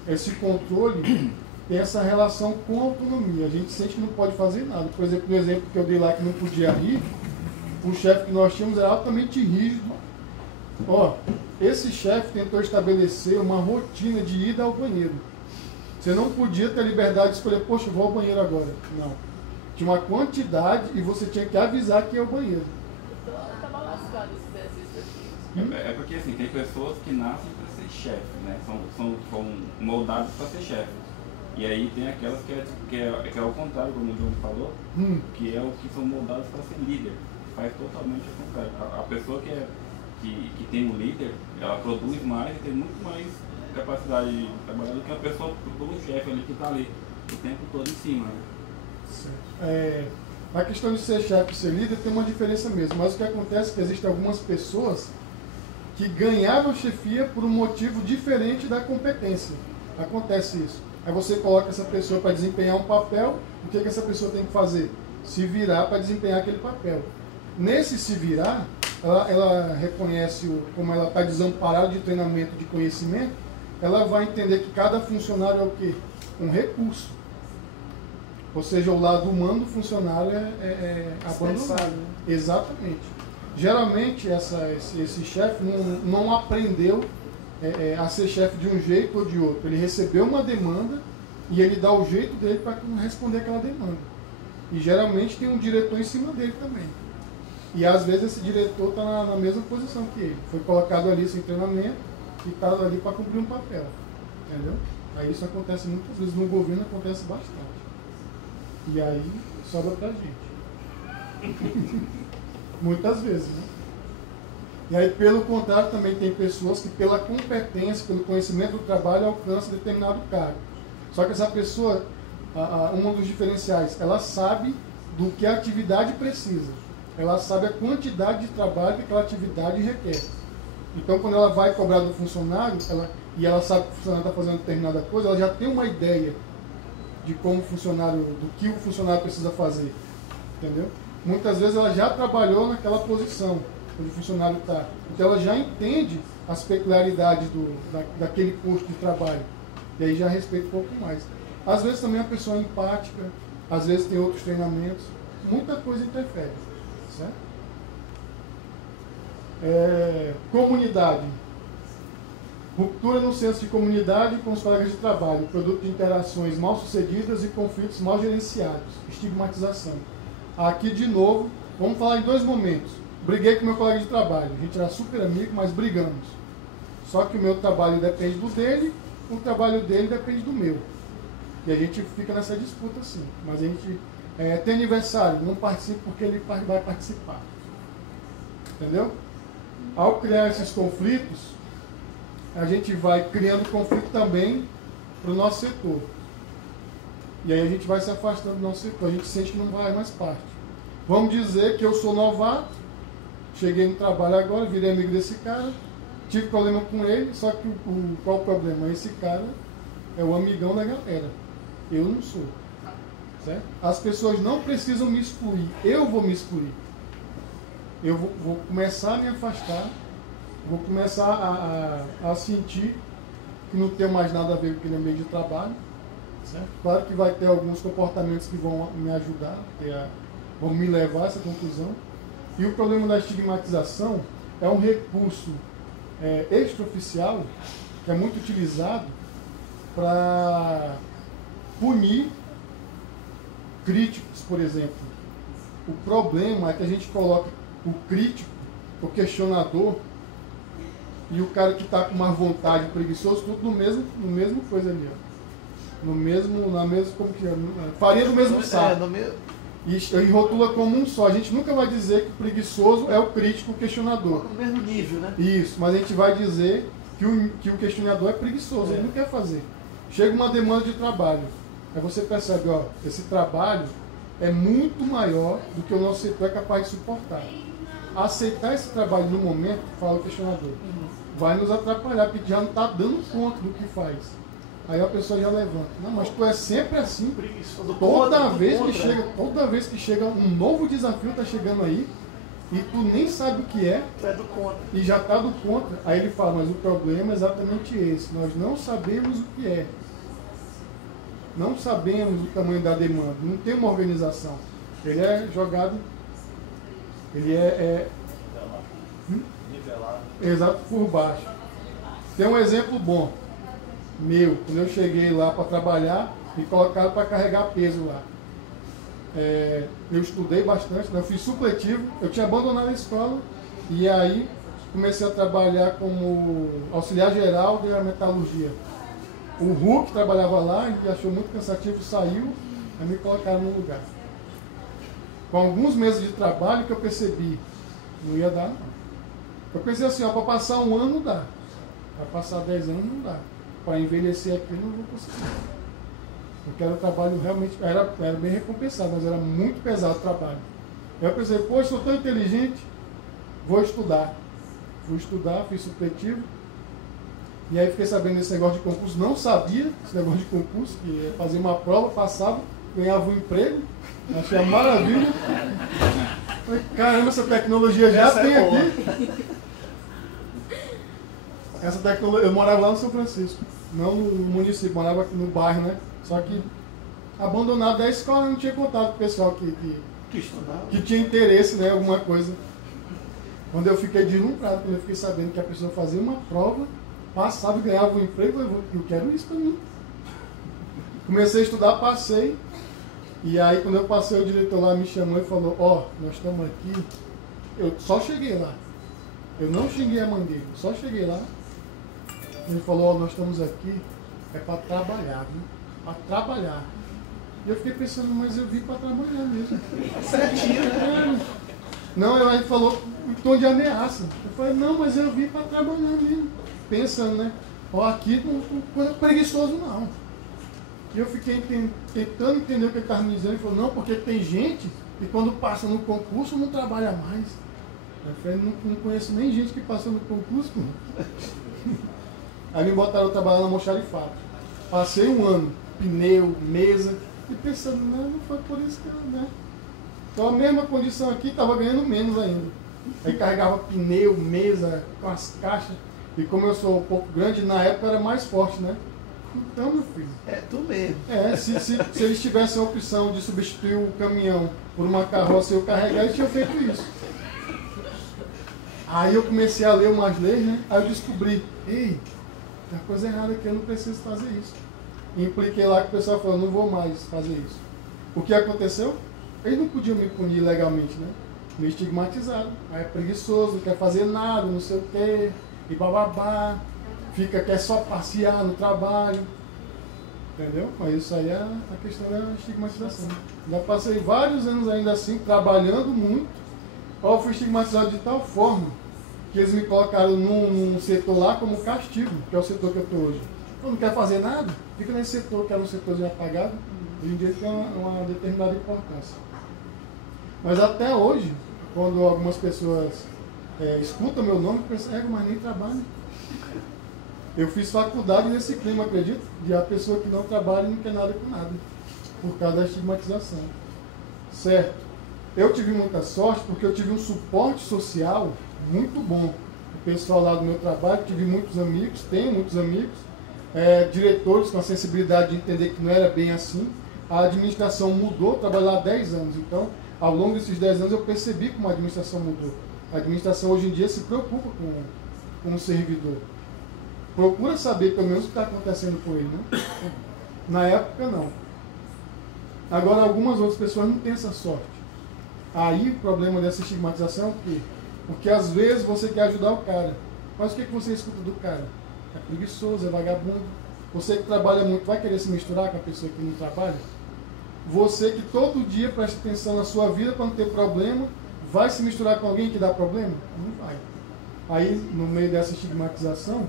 Esse controle tem essa relação com a autonomia. A gente sente que não pode fazer nada. Por exemplo, no exemplo que eu dei lá que não podia rir, o chefe que nós tínhamos era altamente rígido. Esse chefe tentou estabelecer uma rotina de ida ao banheiro. Você não podia ter a liberdade de escolher, poxa, eu vou ao banheiro agora. Não. Tinha uma quantidade e você tinha que avisar que ia ao banheiro. Eu tava lascado se fizesse isso aqui. É porque assim, tem pessoas que nascem para ser chefe, né? São moldadas para ser chefe. E aí tem aquelas que é o contrário, como o John falou, que é o que são moldadas para ser líder. Faz totalmente o contrário. A pessoa que tem um líder, ela produz mais e tem muito mais capacidade de trabalhar do que a pessoa do chefe ali que está ali o tempo todo em cima. A questão de ser chefe e ser líder tem uma diferença mesmo, mas o que acontece é que existem algumas pessoas que ganharam chefia por um motivo diferente da competência. Acontece isso. Aí você coloca essa pessoa para desempenhar um papel, o que essa pessoa tem que fazer? Se virar para desempenhar aquele papel. Nesse se virar, ela reconhece como ela está desamparada de treinamento, de conhecimento, ela vai entender que cada funcionário é o quê? Um recurso. Ou seja, o lado humano do funcionário é abandonado. Exatamente. Geralmente, esse chefe não aprendeu a ser chefe de um jeito ou de outro. Ele recebeu uma demanda e ele dá o jeito dele para responder aquela demanda. E geralmente tem um diretor em cima dele também. E às vezes esse diretor está na mesma posição que ele. Foi colocado ali sem treinamento e está ali para cumprir um papel. Entendeu? Aí isso acontece muitas vezes. No governo acontece bastante. E aí sobra pra gente. Muitas vezes, né? E aí, pelo contrário, também tem pessoas que pela competência, pelo conhecimento do trabalho, alcançam determinado cargo. Só que essa pessoa, um dos diferenciais, ela sabe do que a atividade precisa. Ela sabe a quantidade de trabalho que aquela atividade requer. Então, quando ela vai cobrar do funcionário, e ela sabe que o funcionário está fazendo determinada coisa, ela já tem uma ideia de como do que o funcionário precisa fazer. Entendeu? Muitas vezes ela já trabalhou naquela posição onde o funcionário está. Então ela já entende as peculiaridades daquele posto de trabalho. E aí já respeita um pouco mais. Às vezes também a pessoa é empática, às vezes tem outros treinamentos. Muita coisa interfere. Comunidade. Ruptura no senso de comunidade com os colegas de trabalho, produto de interações mal sucedidas e conflitos mal gerenciados. Estigmatização. Aqui, de novo, vamos falar em 2 momentos. Briguei com meu colega de trabalho. A gente era super amigo, mas brigamos. Só que o meu trabalho depende do dele, o trabalho dele depende do meu. E a gente fica nessa disputa assim. Mas a gente tem aniversário, não participa porque ele vai participar. Entendeu? Ao criar esses conflitos, a gente vai criando conflito também para o nosso setor. E aí a gente vai se afastando do nosso setor, a gente sente que não vai mais parte. Vamos dizer que eu sou novato, cheguei no trabalho agora, virei amigo desse cara, tive problema com ele, só que qual o problema? Esse cara é o amigão da galera. Eu não sou. Certo? As pessoas não precisam me excluir, eu vou me excluir. Eu vou começar a me afastar, vou começar a sentir que não tenho mais nada a ver com aquele meio de trabalho. Certo? Claro que vai ter alguns comportamentos que vão me ajudar, vão me levar a essa conclusão. E o problema da estigmatização é um recurso extraoficial que é muito utilizado para punir críticos, por exemplo. O problema é que a gente coloca o crítico, o questionador e o cara que está com uma vontade preguiçoso, tudo no mesmo coisa ali, ó. Como que é? Faria do mesmo saco. E rotula como um só. A gente nunca vai dizer que o preguiçoso é o crítico, o questionador. No mesmo nível, né? Isso, mas a gente vai dizer que o questionador é preguiçoso, ele não quer fazer. Chega uma demanda de trabalho. Aí você percebe, ó, esse trabalho é muito maior do que o nosso setor é capaz de suportar. Aceitar esse trabalho no momento, fala o questionador, vai nos atrapalhar, porque já não está dando conta do que faz. Aí a pessoa já levanta. Não, mas tu é sempre assim. Toda vez que chega um novo desafio, está chegando aí, e tu nem sabe o que é, tu é do contra. E já está do contra. Aí ele fala, mas o problema é exatamente esse. Nós não sabemos o que é. Não sabemos o tamanho da demanda. Não tem uma organização. Ele é jogado. Ele nivelado. Exato, por baixo. Tem um exemplo bom. Meu, quando eu cheguei lá para trabalhar, me colocaram para carregar peso lá. Eu estudei bastante, né? Eu fiz supletivo, eu tinha abandonado a escola e aí comecei a trabalhar como auxiliar geral de metalurgia. O Hulk trabalhava lá e achou muito cansativo, saiu, aí me colocaram no lugar. Com alguns meses de trabalho que eu percebi, não ia dar não. Eu pensei assim, para passar um ano não dá, para passar 10 anos não dá. Para envelhecer aqui não vou conseguir. Porque era um trabalho realmente, era bem recompensado, mas era muito pesado o trabalho. Aí eu pensei, poxa, sou tão inteligente, vou estudar. Fui estudar, fiz supletivo. E aí fiquei sabendo desse negócio de concurso, não sabia esse negócio de concurso, que fazia uma prova, passava, ganhava um emprego, achei uma maravilha. Falei, caramba, essa tecnologia já tem aqui. Essa tecnologia, eu morava lá no São Francisco, não no município, morava aqui no bairro, né? Só que abandonado da escola, não tinha contato com o pessoal que tinha interesse, né? Alguma coisa. Quando eu fiquei deslumbrado, quando eu fiquei sabendo que a pessoa fazia uma prova, passava e ganhava um emprego, eu quero isso para mim. Comecei a estudar, passei, e aí quando eu passei, o diretor lá me chamou e falou, ó, nós estamos aqui, eu só cheguei lá. Eu não xinguei a Mangueira, só cheguei lá. Ele falou, ó, nós estamos aqui, é para trabalhar, viu? Para trabalhar. E eu fiquei pensando, mas eu vim para trabalhar mesmo. Certinho, né? Não, ele falou em tom de ameaça. Eu falei, não, mas eu vim para trabalhar mesmo. Pensando, né? Ó, aqui não é preguiçoso não. E eu fiquei tentando entender o que ele estava me dizendo. Ele falou, não, porque tem gente que quando passa no concurso não trabalha mais. Eu falei, não conheço nem gente que passou no concurso. Aí me botaram trabalhar na almoxarifado. Passei um ano, pneu, mesa, e pensando, não foi por isso que eu, né? Então a mesma condição aqui, estava ganhando menos ainda. Aí carregava pneu, mesa, com as caixas. E como eu sou um pouco grande, na época era mais forte, né? Então, meu filho. É tu mesmo. Se eles tivessem a opção de substituir o caminhão por uma carroça e eu carregar, eles tinham feito isso. Aí eu comecei a ler umas leis, né? Aí eu descobri, ei, tem uma coisa errada aqui, eu não preciso fazer isso. E impliquei lá que o pessoal falou, não vou mais fazer isso. O que aconteceu? Eles não podiam me punir legalmente, né? Me estigmatizaram. Aí é preguiçoso, não quer fazer nada, não sei o quê, e bababá, quer só passear no trabalho. Entendeu? Mas isso aí é a questão da estigmatização. Já passei vários anos ainda assim, trabalhando muito. Eu fui estigmatizado de tal forma que eles me colocaram num setor lá como castigo, que é o setor que eu estou hoje. Eu não quer fazer nada, fica nesse setor que era um setor já apagado. Hoje em dia tem uma determinada importância. Mas até hoje, quando algumas pessoas escutam meu nome, pensam, mas nem trabalho. Eu fiz faculdade nesse clima, acredito, de a pessoa que não trabalha e não quer nada com nada, por causa da estigmatização. Certo? Eu tive muita sorte porque eu tive um suporte social muito bom. O pessoal lá do meu trabalho, tive muitos amigos, tenho muitos amigos, diretores com a sensibilidade de entender que não era bem assim. A administração mudou, trabalhei lá há 10 anos, então, ao longo desses 10 anos eu percebi como a administração mudou. A administração hoje em dia se preocupa com o servidor. Procura saber pelo menos o que está acontecendo com ele, né? Na época, não. Agora, algumas outras pessoas não têm essa sorte. Aí, o problema dessa estigmatização é o quê? Porque às vezes você quer ajudar o cara. Mas o que você escuta do cara? É preguiçoso, é vagabundo. Você que trabalha muito vai querer se misturar com a pessoa que não trabalha? Você que todo dia presta atenção na sua vida quando tem problema, vai se misturar com alguém que dá problema? Não vai. Aí, no meio dessa estigmatização,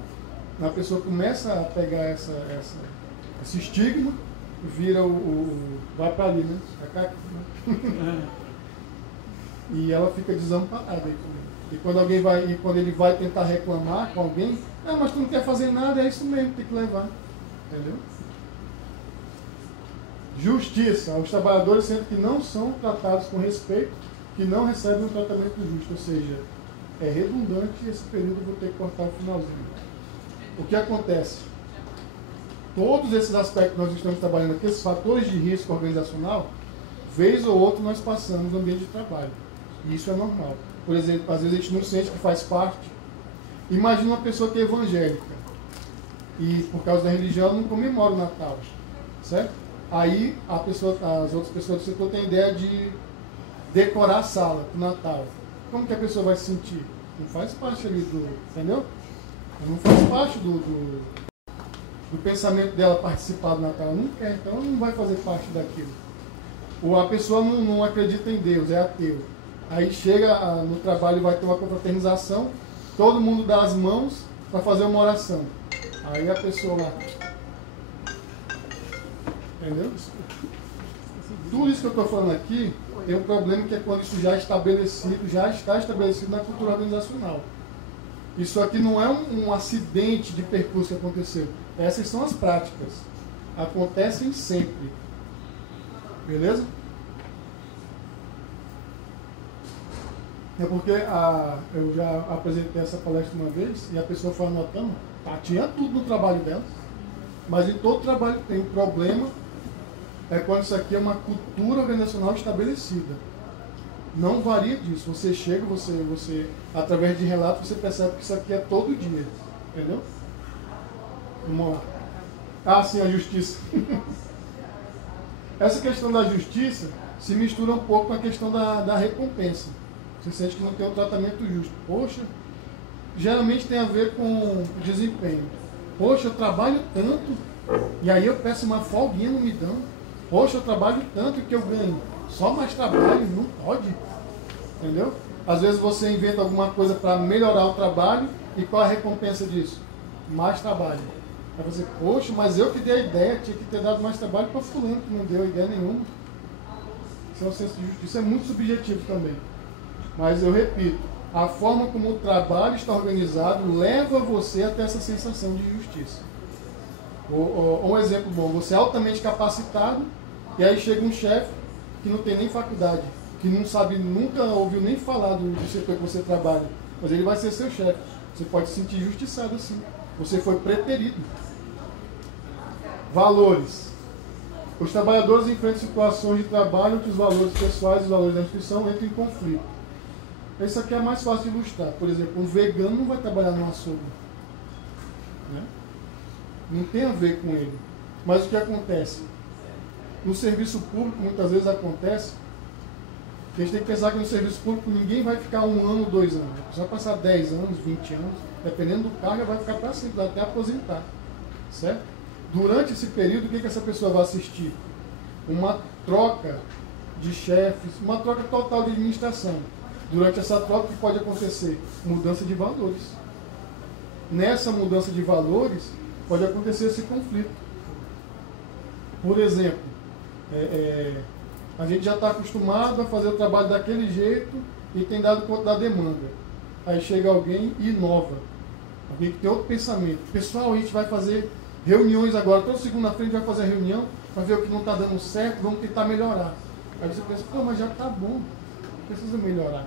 a pessoa começa a pegar esse estigma, vira vai para ali, né? E ela fica desamparada. E quando ele vai tentar reclamar com alguém, mas tu não quer fazer nada, é isso mesmo, tem que levar. Entendeu? Justiça. Os trabalhadores sentem que não são tratados com respeito, que não recebem um tratamento justo. Ou seja, é redundante esse período, vou ter que cortar o finalzinho. O que acontece? Todos esses aspectos que nós estamos trabalhando aqui, esses fatores de risco organizacional, vez ou outra nós passamos no ambiente de trabalho. E isso é normal. Por exemplo, às vezes a gente não sente que faz parte. Imagina uma pessoa que é evangélica e por causa da religião não comemora o Natal, certo? Aí as outras pessoas do setor têm a ideia de decorar a sala para o Natal. Como que a pessoa vai se sentir? Não faz parte ali entendeu? Não faz parte do pensamento dela participar do Natal. Ela não quer, então ela não vai fazer parte daquilo. Ou a pessoa não acredita em Deus, é ateu. Aí chega no trabalho e vai ter uma confraternização, todo mundo dá as mãos para fazer uma oração. Aí a pessoa lá. Entendeu? Tudo isso que eu estou falando aqui tem um problema que é quando isso já está estabelecido na cultura organizacional. Isso aqui não é um acidente de percurso que aconteceu. Essas são as práticas. Acontecem sempre. Beleza? É porque eu já apresentei essa palestra uma vez e a pessoa foi anotando, tinha tudo no trabalho dela, mas em todo trabalho tem um problema, é quando isso aqui é uma cultura organizacional estabelecida. Não varia disso. Você chega, você através de relatos, você percebe que isso aqui é todo dia. Entendeu? Vamos lá. Sim, a justiça. Essa questão da justiça se mistura um pouco com a questão da recompensa. Você sente que não tem um tratamento justo. Poxa, geralmente tem a ver com o desempenho. Poxa, eu trabalho tanto, e aí eu peço uma folguinha, não me dão. Poxa, eu trabalho tanto que eu ganho. Só mais trabalho, não pode. Entendeu? Às vezes você inventa alguma coisa para melhorar o trabalho, e qual a recompensa disso? Mais trabalho. Aí você, poxa, mas eu que dei a ideia, tinha que ter dado mais trabalho para fulano, que não deu ideia nenhuma. Isso é um senso de justiça, é muito subjetivo também. Mas eu repito, a forma como o trabalho está organizado leva você até essa sensação de justiça. Um exemplo bom, você é altamente capacitado, e aí chega um chefe que não tem nem faculdade, que não sabe, nunca ouviu nem falar do setor que você trabalha, mas ele vai ser seu chefe. Você pode se sentir injustiçado assim. Você foi preterido. Valores. Os trabalhadores enfrentam situações de trabalho em que os valores pessoais e os valores da instituição entram em conflito. Isso aqui é mais fácil de ilustrar. Por exemplo, um vegano não vai trabalhar no açougue. Né? Não tem a ver com ele. Mas o que acontece? No serviço público, muitas vezes acontece que a gente tem que pensar que no serviço público ninguém vai ficar 1 ano, 2 anos. Você vai passar 10 anos, 20 anos, dependendo do cargo, vai ficar para sempre, vai até aposentar. Certo? Durante esse período, o que essa pessoa vai assistir? Uma troca de chefes, uma troca total de administração. Durante essa troca, o que pode acontecer? Mudança de valores. Nessa mudança de valores, pode acontecer esse conflito. Por exemplo, a gente já está acostumado a fazer o trabalho daquele jeito e tem dado conta da demanda. Aí chega alguém e inova. Alguém que tem outro pensamento. Pessoal, a gente vai fazer reuniões agora. Toda segunda-feira a gente vai fazer reunião para ver o que não está dando certo, vamos tentar melhorar. Aí você pensa, pô, mas já está bom, não precisa melhorar.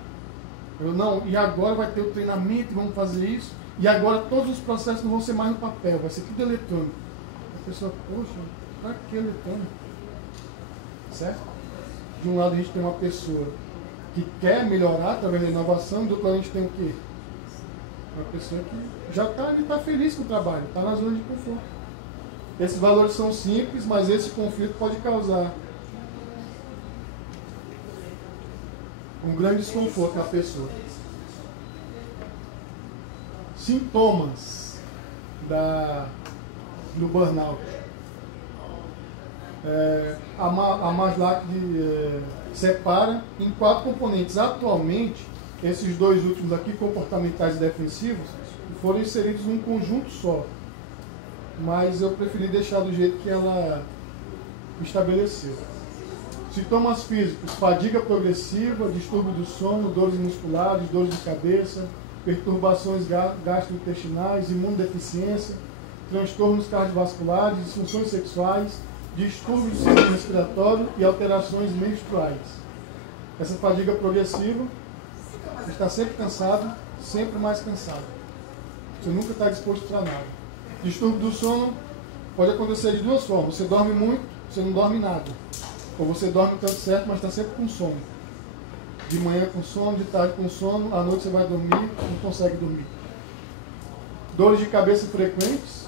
Eu não, e agora vai ter o treinamento, vamos fazer isso, e agora todos os processos não vão ser mais no papel, vai ser tudo eletrônico. A pessoa, poxa, para que eletrônico? Certo? De um lado a gente tem uma pessoa que quer melhorar através da inovação, e do outro lado a gente tem o quê? Uma pessoa que já está ali, está feliz com o trabalho, está na zona de conforto. Esses valores são simples, mas esse conflito pode causar um grande desconforto na pessoa. Sintomas do burnout. A Maslach separa em 4 componentes. Atualmente, esses 2 últimos aqui, comportamentais e defensivos, foram inseridos num conjunto só. Mas eu preferi deixar do jeito que ela estabeleceu. Sintomas físicos: fadiga progressiva, distúrbio do sono, dores musculares, dores de cabeça, perturbações gastrointestinais, imunodeficiência, transtornos cardiovasculares, disfunções sexuais, distúrbios do sistema respiratório e alterações menstruais. Essa fadiga progressiva está sempre cansado, sempre mais cansado. Você nunca está disposto para nada. Distúrbio do sono pode acontecer de 2 formas. Você dorme muito, você não dorme nada. Ou você dorme tanto certo, mas está sempre com sono. De manhã com sono, de tarde com sono, à noite você vai dormir, não consegue dormir. Dores de cabeça frequentes.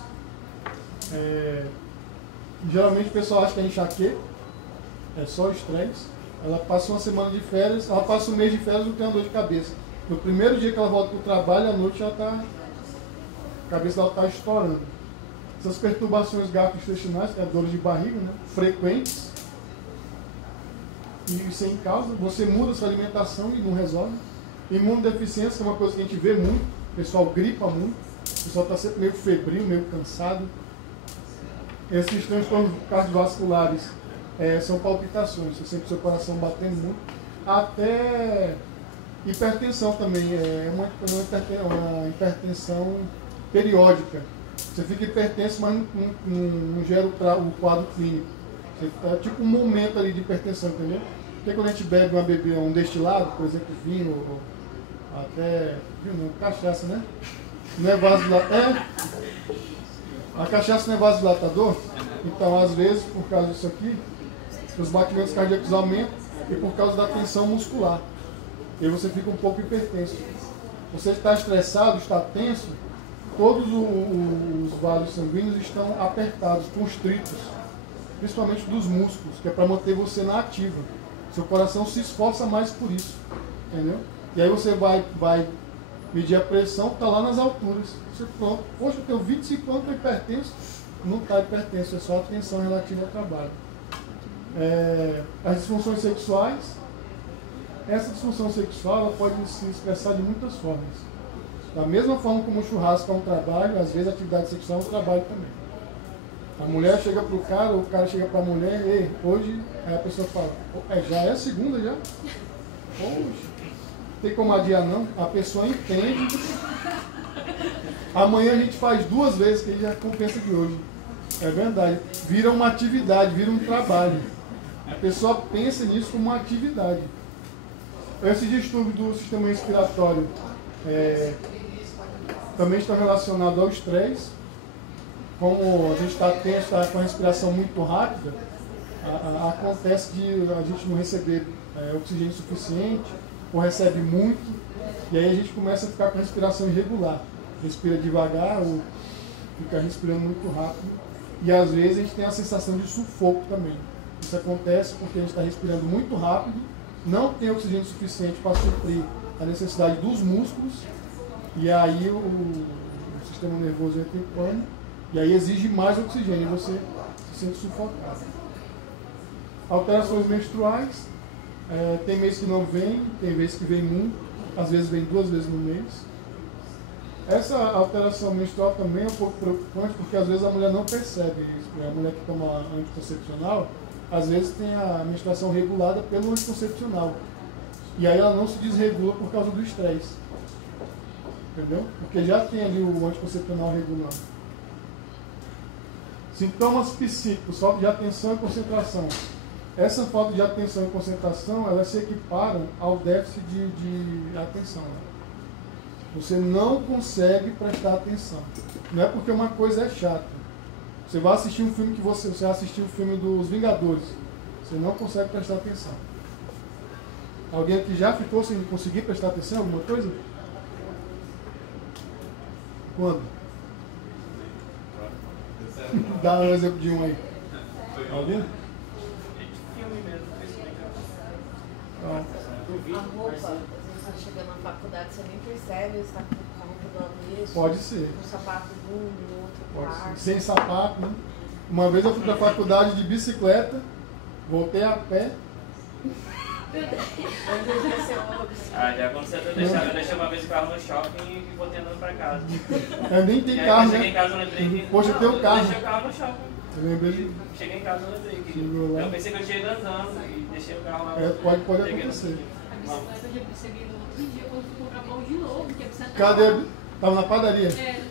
Geralmente o pessoal acha que é enxaqueca, é só estresse. Ela passa uma semana de férias, ela passa um mês de férias e não tem uma dor de cabeça. No primeiro dia que ela volta para o trabalho, à noite já está, a cabeça dela está estourando. Essas perturbações gastrointestinais, que é dores de barriga, né, frequentes, e sem causa, você muda a sua alimentação e não resolve. Imunodeficiência, que é uma coisa que a gente vê muito, o pessoal gripa muito, o pessoal está sempre meio febril, meio cansado. Esses transtornos cardiovasculares são palpitações, você sente o seu coração batendo muito. Até hipertensão também, é uma hipertensão periódica. Você fica hipertenso, mas não gera o quadro clínico. É tipo um momento ali de hipertensão, entendeu? Porque quando a gente bebe um destilado, por exemplo, vinho, ou até vinho, cachaça, né? Não é vasodilatador. A cachaça não é vasodilatador? Então, às vezes, por causa disso aqui, os batimentos cardíacos aumentam e por causa da tensão muscular. E aí você fica um pouco hipertenso. Você está estressado, está tenso, todos os vasos sanguíneos estão apertados, constritos, principalmente dos músculos, que é para manter você na ativa. Seu coração se esforça mais por isso, entendeu? E aí você vai medir a pressão, está lá nas alturas. Você pronto, poxa, eu tenho 25 anos, estou hipertenso. Não está hipertenso, é só a tensão relativa ao trabalho. As disfunções sexuais. Essa disfunção sexual ela pode se expressar de muitas formas. Da mesma forma como o churrasco é um trabalho, às vezes a atividade sexual é um trabalho também. A mulher chega para o cara, ou o cara chega para a mulher, ei, hoje, aí a pessoa fala, já é a segunda já? Poxa, tem como adiar não? A pessoa entende. Amanhã a gente faz 2 vezes, que aí já compensa de hoje. É verdade. Vira uma atividade, vira um trabalho. A pessoa pensa nisso como uma atividade. Esse distúrbio do sistema respiratório também está relacionado ao estresse. Como a gente está tenso, está com a respiração muito rápida, acontece de a gente não receber oxigênio suficiente, ou recebe muito, e aí a gente começa a ficar com a respiração irregular. Respira devagar ou fica respirando muito rápido. E às vezes a gente tem a sensação de sufoco também. Isso acontece porque a gente está respirando muito rápido, não tem oxigênio suficiente para suprir a necessidade dos músculos, e aí o sistema nervoso entra em pânico, e aí exige mais oxigênio, e você se sente sufocado. Alterações menstruais, tem mês que não vem, tem vezes que vem muito, às vezes vem 2 vezes no mês. Essa alteração menstrual também é um pouco preocupante, porque às vezes a mulher não percebe isso. A mulher que toma anticoncepcional, às vezes tem a menstruação regulada pelo anticoncepcional. E aí ela não se desregula por causa do estresse. Entendeu? Porque já tem ali o anticoncepcional regulando. Sintomas psíquicos, falta de atenção e concentração. Essa falta de atenção e concentração, elas se equiparam ao déficit de atenção. Você não consegue prestar atenção. Não é porque uma coisa é chata. Você vai assistir um filme que você assistiu o filme dos Vingadores. Você não consegue prestar atenção. Alguém aqui já ficou sem conseguir prestar atenção em alguma coisa? Quando? Dá um exemplo de um aí. Alguém? Filme mesmo. A roupa, às vezes você chega na faculdade, você nem percebe, você está com a roupa do avesso. Pode ser. Um sapato de um, do outro Pode par. ser. Sem sapato, né? Uma vez eu fui para a faculdade de bicicleta, voltei a pé. Já aconteceu de eu deixei uma vez o carro no shopping e voltei andando pra casa. Nem tem E aí, carro, eu cheguei em né? casa, eu lembrei que... Poxa, tem um carro. Eu deixei o carro no shopping. Eu lembrei de... Cheguei em casa, eu lembrei que... Chegou lá. Eu pensei que eu tinha ido andando e deixei o carro lá. Pode Peguei no- acontecer. A bicicleta eu já percebi no outro dia quando fui comprar pão de novo, que a bicicleta Cadê? Tava na padaria? É,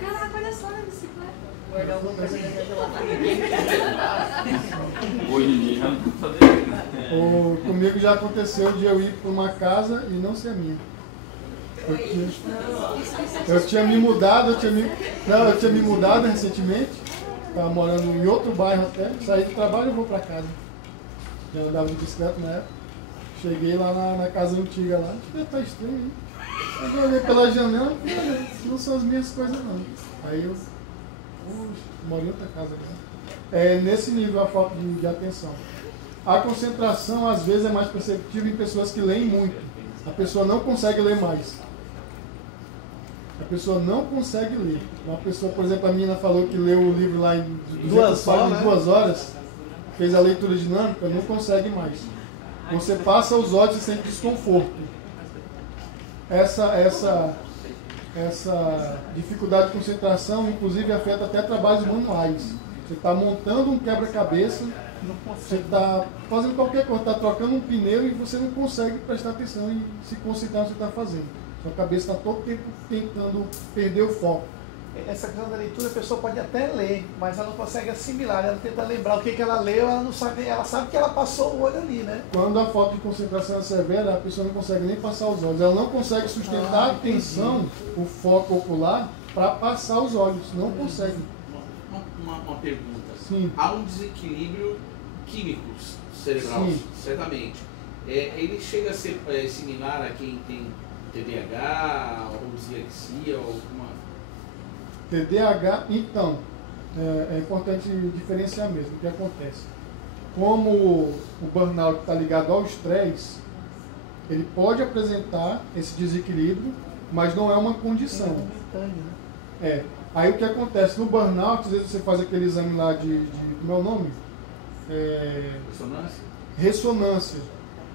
caraca, olha só na bicicleta. Guardar alguma coisa dentro da geladeira. Hoje em dia já não dá pra fazer isso. Comigo já aconteceu de eu ir para uma casa e não ser a minha. Eu tinha me mudado, eu tinha me mudado recentemente, estava morando em outro bairro até, saí do trabalho e vou para casa. Eu andava de bicicleta na época, cheguei lá na casa antiga lá, tá estranho, hein? Eu olhei pela janela, não são as minhas coisas não. Aí eu, moro em outra casa agora. Nesse nível a falta de atenção. A concentração às vezes é mais perceptível em pessoas que leem muito. A pessoa não consegue ler mais. A pessoa não consegue ler. Uma pessoa, por exemplo, a menina falou que leu o livro lá em 200 páginas, em 2 horas, fez a leitura dinâmica, não consegue mais. Você passa os olhos e sente desconforto. Essa dificuldade de concentração, inclusive, afeta até trabalhos manuais. Você está montando um quebra-cabeça, você está fazendo qualquer coisa, está trocando um pneu e você não consegue prestar atenção e se concentrar no que você está fazendo. Sua cabeça está todo o tempo tentando perder o foco. Essa questão da leitura, a pessoa pode até ler, mas ela não consegue assimilar, ela tenta lembrar o que ela leu, ela não sabe, ela sabe que ela passou o olho ali, né? Quando a falta de concentração é severa, a pessoa não consegue nem passar os olhos. Ela não consegue sustentar a atenção, o foco ocular, para passar os olhos. Não consegue. Uma pergunta. Sim. Há um desequilíbrio químico cerebral, Sim. certamente. Ele chega a ser similar a quem tem TDAH ou dislexia ou alguma... TDAH, então, é importante diferenciar mesmo o que acontece. Como o burnout está ligado ao estresse, ele pode apresentar esse desequilíbrio, mas não é uma condição. Aí o que acontece no burnout, às vezes você faz aquele exame lá de como é o nome? Ressonância? Ressonância.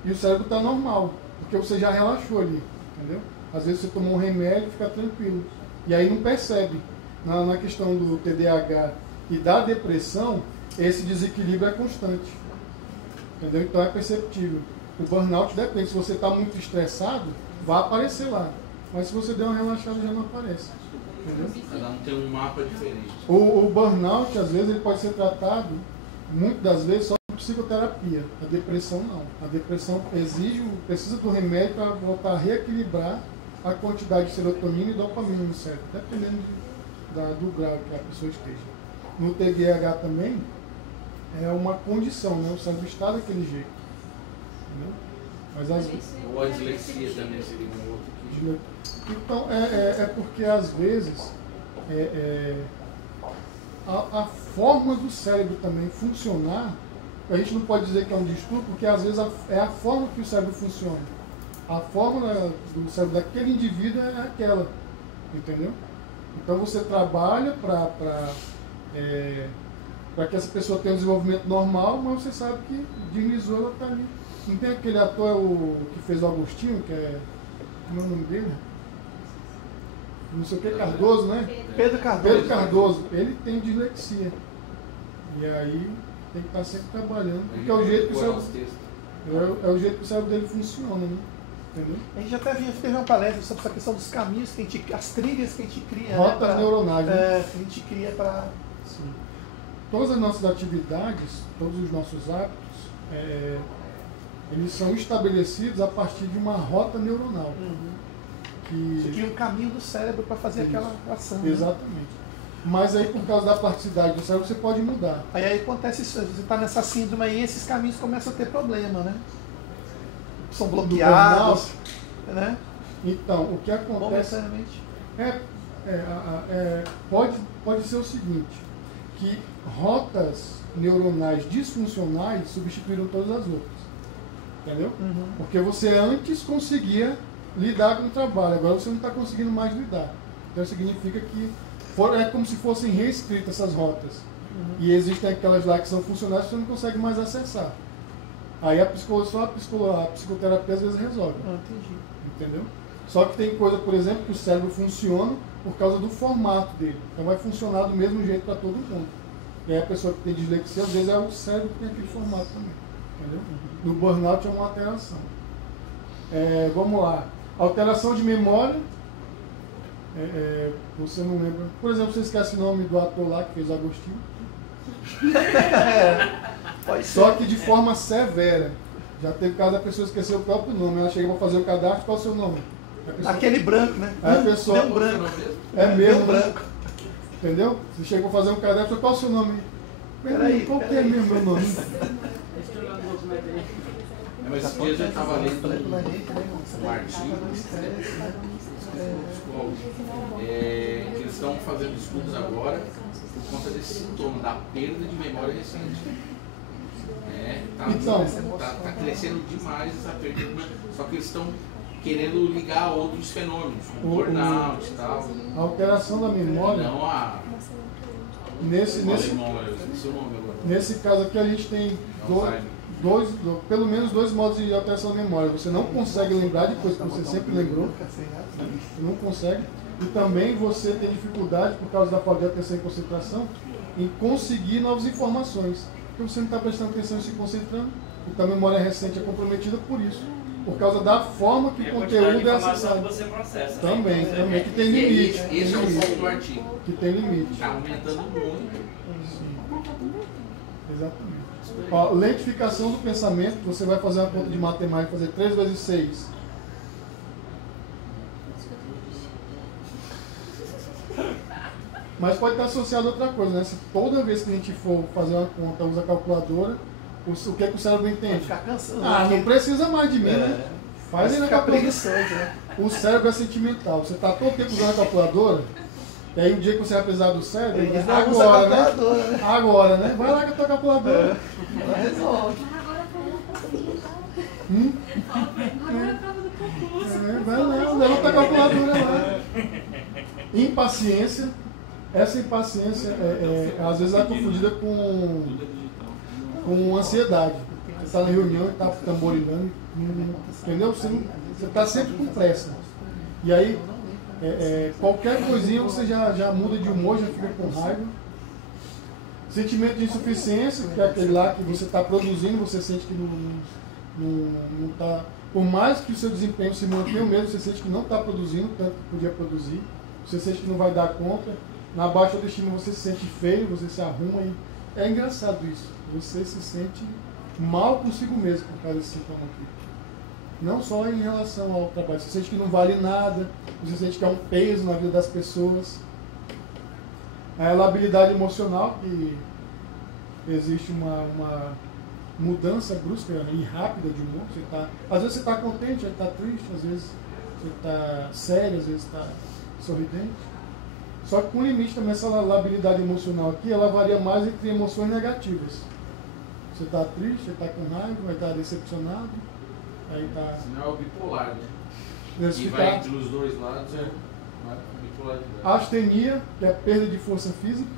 E o cérebro está normal, porque você já relaxou ali, entendeu? Às vezes você tomou um remédio e fica tranquilo. E aí não percebe. Na questão do TDAH e da depressão, esse desequilíbrio é constante. Entendeu? Então é perceptível. O burnout depende. Se você está muito estressado, vai aparecer lá. Mas se você der uma relaxada, já não aparece. Entendeu? Cada um tem um mapa diferente. O burnout, às vezes, ele pode ser tratado, muitas das vezes, só com psicoterapia. A depressão, não. A depressão precisa do remédio para voltar a reequilibrar a quantidade de serotonina e dopamina no cérebro, dependendo do grau que a pessoa esteja. No TDAH também, é uma condição, né? O cérebro está daquele jeito. Entendeu? Mas Ou a dislexia também seria um outro que... Então, é porque às vezes a forma do cérebro também funcionar, a gente não pode dizer que é um distúrbio, porque às vezes é a forma que o cérebro funciona. A forma do cérebro daquele indivíduo é aquela, entendeu? Então você trabalha para que essa pessoa tenha um desenvolvimento normal, mas você sabe que deslizou, ela está ali. Não tem aquele ator que fez o Agostinho, que é... Como é o nome dele? Não sei o que, Cardoso, né? Pedro Cardoso. Pedro Cardoso, ele tem dislexia. E aí tem que estar sempre trabalhando, porque é o jeito que o cérebro, é o jeito que o cérebro dele funciona, né? Entendeu? A gente até teve uma palestra sobre essa questão dos caminhos que a gente, as trilhas que a gente cria. Rotas neuronais, né? Que a gente cria para... Sim. Todas as nossas atividades, todos os nossos hábitos, eles são estabelecidos a partir de uma rota neuronal. Você cria um caminho do cérebro para fazer aquela ação. Exatamente. Né? Mas aí, por causa da plasticidade do cérebro, você pode mudar. Aí acontece isso, você está nessa síndrome aí, esses caminhos começam a ter problema, né? São bloqueados, né? Então, o que acontece pode ser o seguinte, que rotas neuronais disfuncionais substituíram todas as outras. Entendeu? Porque você antes conseguia lidar com o trabalho, agora você não está conseguindo mais lidar. Então significa que é como se fossem reescritas essas rotas. E existem aquelas lá que são funcionais que você não consegue mais acessar. Aí a psicoterapia às vezes resolve. Entendeu? Só que tem coisa, por exemplo, que o cérebro funciona por causa do formato dele. Então vai funcionar do mesmo jeito para todo mundo. E aí a pessoa que tem dislexia, às vezes é o cérebro que tem aquele formato também. Entendeu? No burnout é uma alteração. Vamos lá. Alteração de memória. Você não lembra. Por exemplo, você esquece o nome do ator lá que fez Agostinho. Só que de forma severa. Já teve caso da pessoa esquecer o próprio nome. Ela chega para fazer o cadastro, qual é o seu nome? Aquele branco, né? Aí a pessoa. Branco. É mesmo branco. Entendeu? Você chega para fazer um cadastro, qual é o seu nome? Peraí, qual que é mesmo meu nome? Mas esses dias eu estava lendo um artigo que eles estão fazendo estudos agora por conta desse sintoma da perda de memória recente. Tá crescendo demais essa perda de memória, só que eles estão querendo ligar a outros fenômenos, como burnout e tal. A alteração da memória. Não a... Nesse caso aqui a gente tem pelo menos dois modos de alteração da memória. Você não consegue lembrar de coisas que você sempre lembrou. Você não consegue. E também você tem dificuldade, por causa da falta de atenção e concentração, em conseguir novas informações. Porque você não está prestando atenção e se concentrando. Então a memória recente é comprometida por isso. Por causa da forma que o conteúdo é acessado. Você processa, também, que tem limite. Esse é o ponto do artigo. Que tem limite. Está aumentando muito. Exatamente. Ó, lentificação do pensamento, você vai fazer uma conta de matemática, fazer 3 vezes 6. Mas pode estar associado a outra coisa, né? Se toda vez que a gente for fazer uma conta, usa a calculadora, o que é que o cérebro entende? Vai ficar cansado. Não precisa mais de mim, né? Faz aí na calculadora. Né? O cérebro é sentimental. Você está todo tempo usando a calculadora, e aí o dia que você vai precisar do cérebro, ele diz, agora, né? Agora, né? Vai lá com a tua calculadora. Ela resolve. Vai lá, leva a tua calculadora lá. Impaciência. Essa impaciência, às vezes, é confundida com ansiedade. Você está na reunião e está tamborilando, entendeu? Você está sempre com pressa. E aí, qualquer coisinha você já muda de humor, já fica com raiva. Sentimento de insuficiência, que é aquele lá que você está produzindo, você sente que não está... Por mais que o seu desempenho se mantenha o mesmo, você sente que não está produzindo tanto que podia produzir. Você sente que não vai dar conta. Na baixa autoestima você se sente feio, você se arruma. E é engraçado isso. Você se sente mal consigo mesmo por causa desse sintoma aqui. Não só em relação ao trabalho. Você sente que não vale nada. Você sente que é um peso na vida das pessoas. A labilidade emocional, que existe mudança brusca e rápida de humor. Às vezes você está contente, às vezes está triste, às vezes você está sério, às vezes está sorridente. Só que com limite também, essa labilidade emocional aqui, ela varia mais entre emoções negativas. Você está triste, você está com raiva, vai estar decepcionado, aí está... Sinal bipolar, né? E vai entre os dois lados, é bipolaridade. Astenia, que é a perda de força física.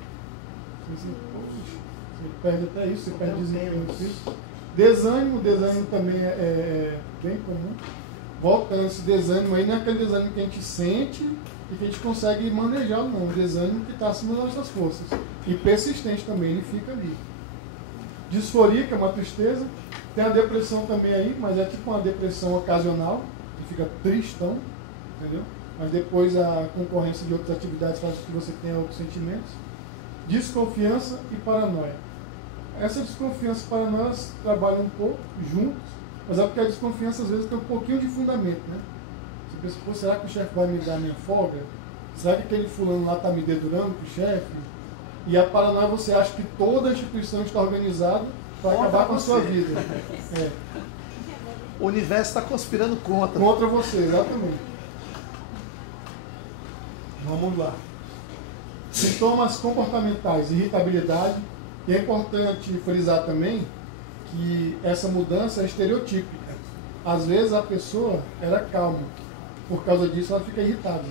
Você perde até isso, você perde desempenho físico. Desânimo também é bem comum. Voltando esse desânimo aí, não é aquele desânimo que a gente sente e que a gente consegue manejar, não. O desânimo que está acima das nossas forças. E persistente também, ele fica ali. Disforia, que é uma tristeza. Tem a depressão também aí, mas é tipo uma depressão ocasional, que fica tristão, entendeu? Mas depois a concorrência de outras atividades faz com que você tenha outros sentimentos. Desconfiança e paranoia. Essa desconfiança e paranoia elas trabalham um pouco juntos, mas é porque a desconfiança às vezes tem um pouquinho de fundamento, né? Você pensa, pô, será que o chefe vai me dar minha folga? Será que aquele fulano lá está me dedurando com o chefe? E a paranoia você acha que toda a instituição está organizada para acabar com a sua vida. É. O universo está conspirando contra. Contra você, exatamente. Vamos lá. Sintomas comportamentais, irritabilidade. E é importante frisar também que essa mudança é estereotípica. Às vezes a pessoa era calma, por causa disso ela fica irritada.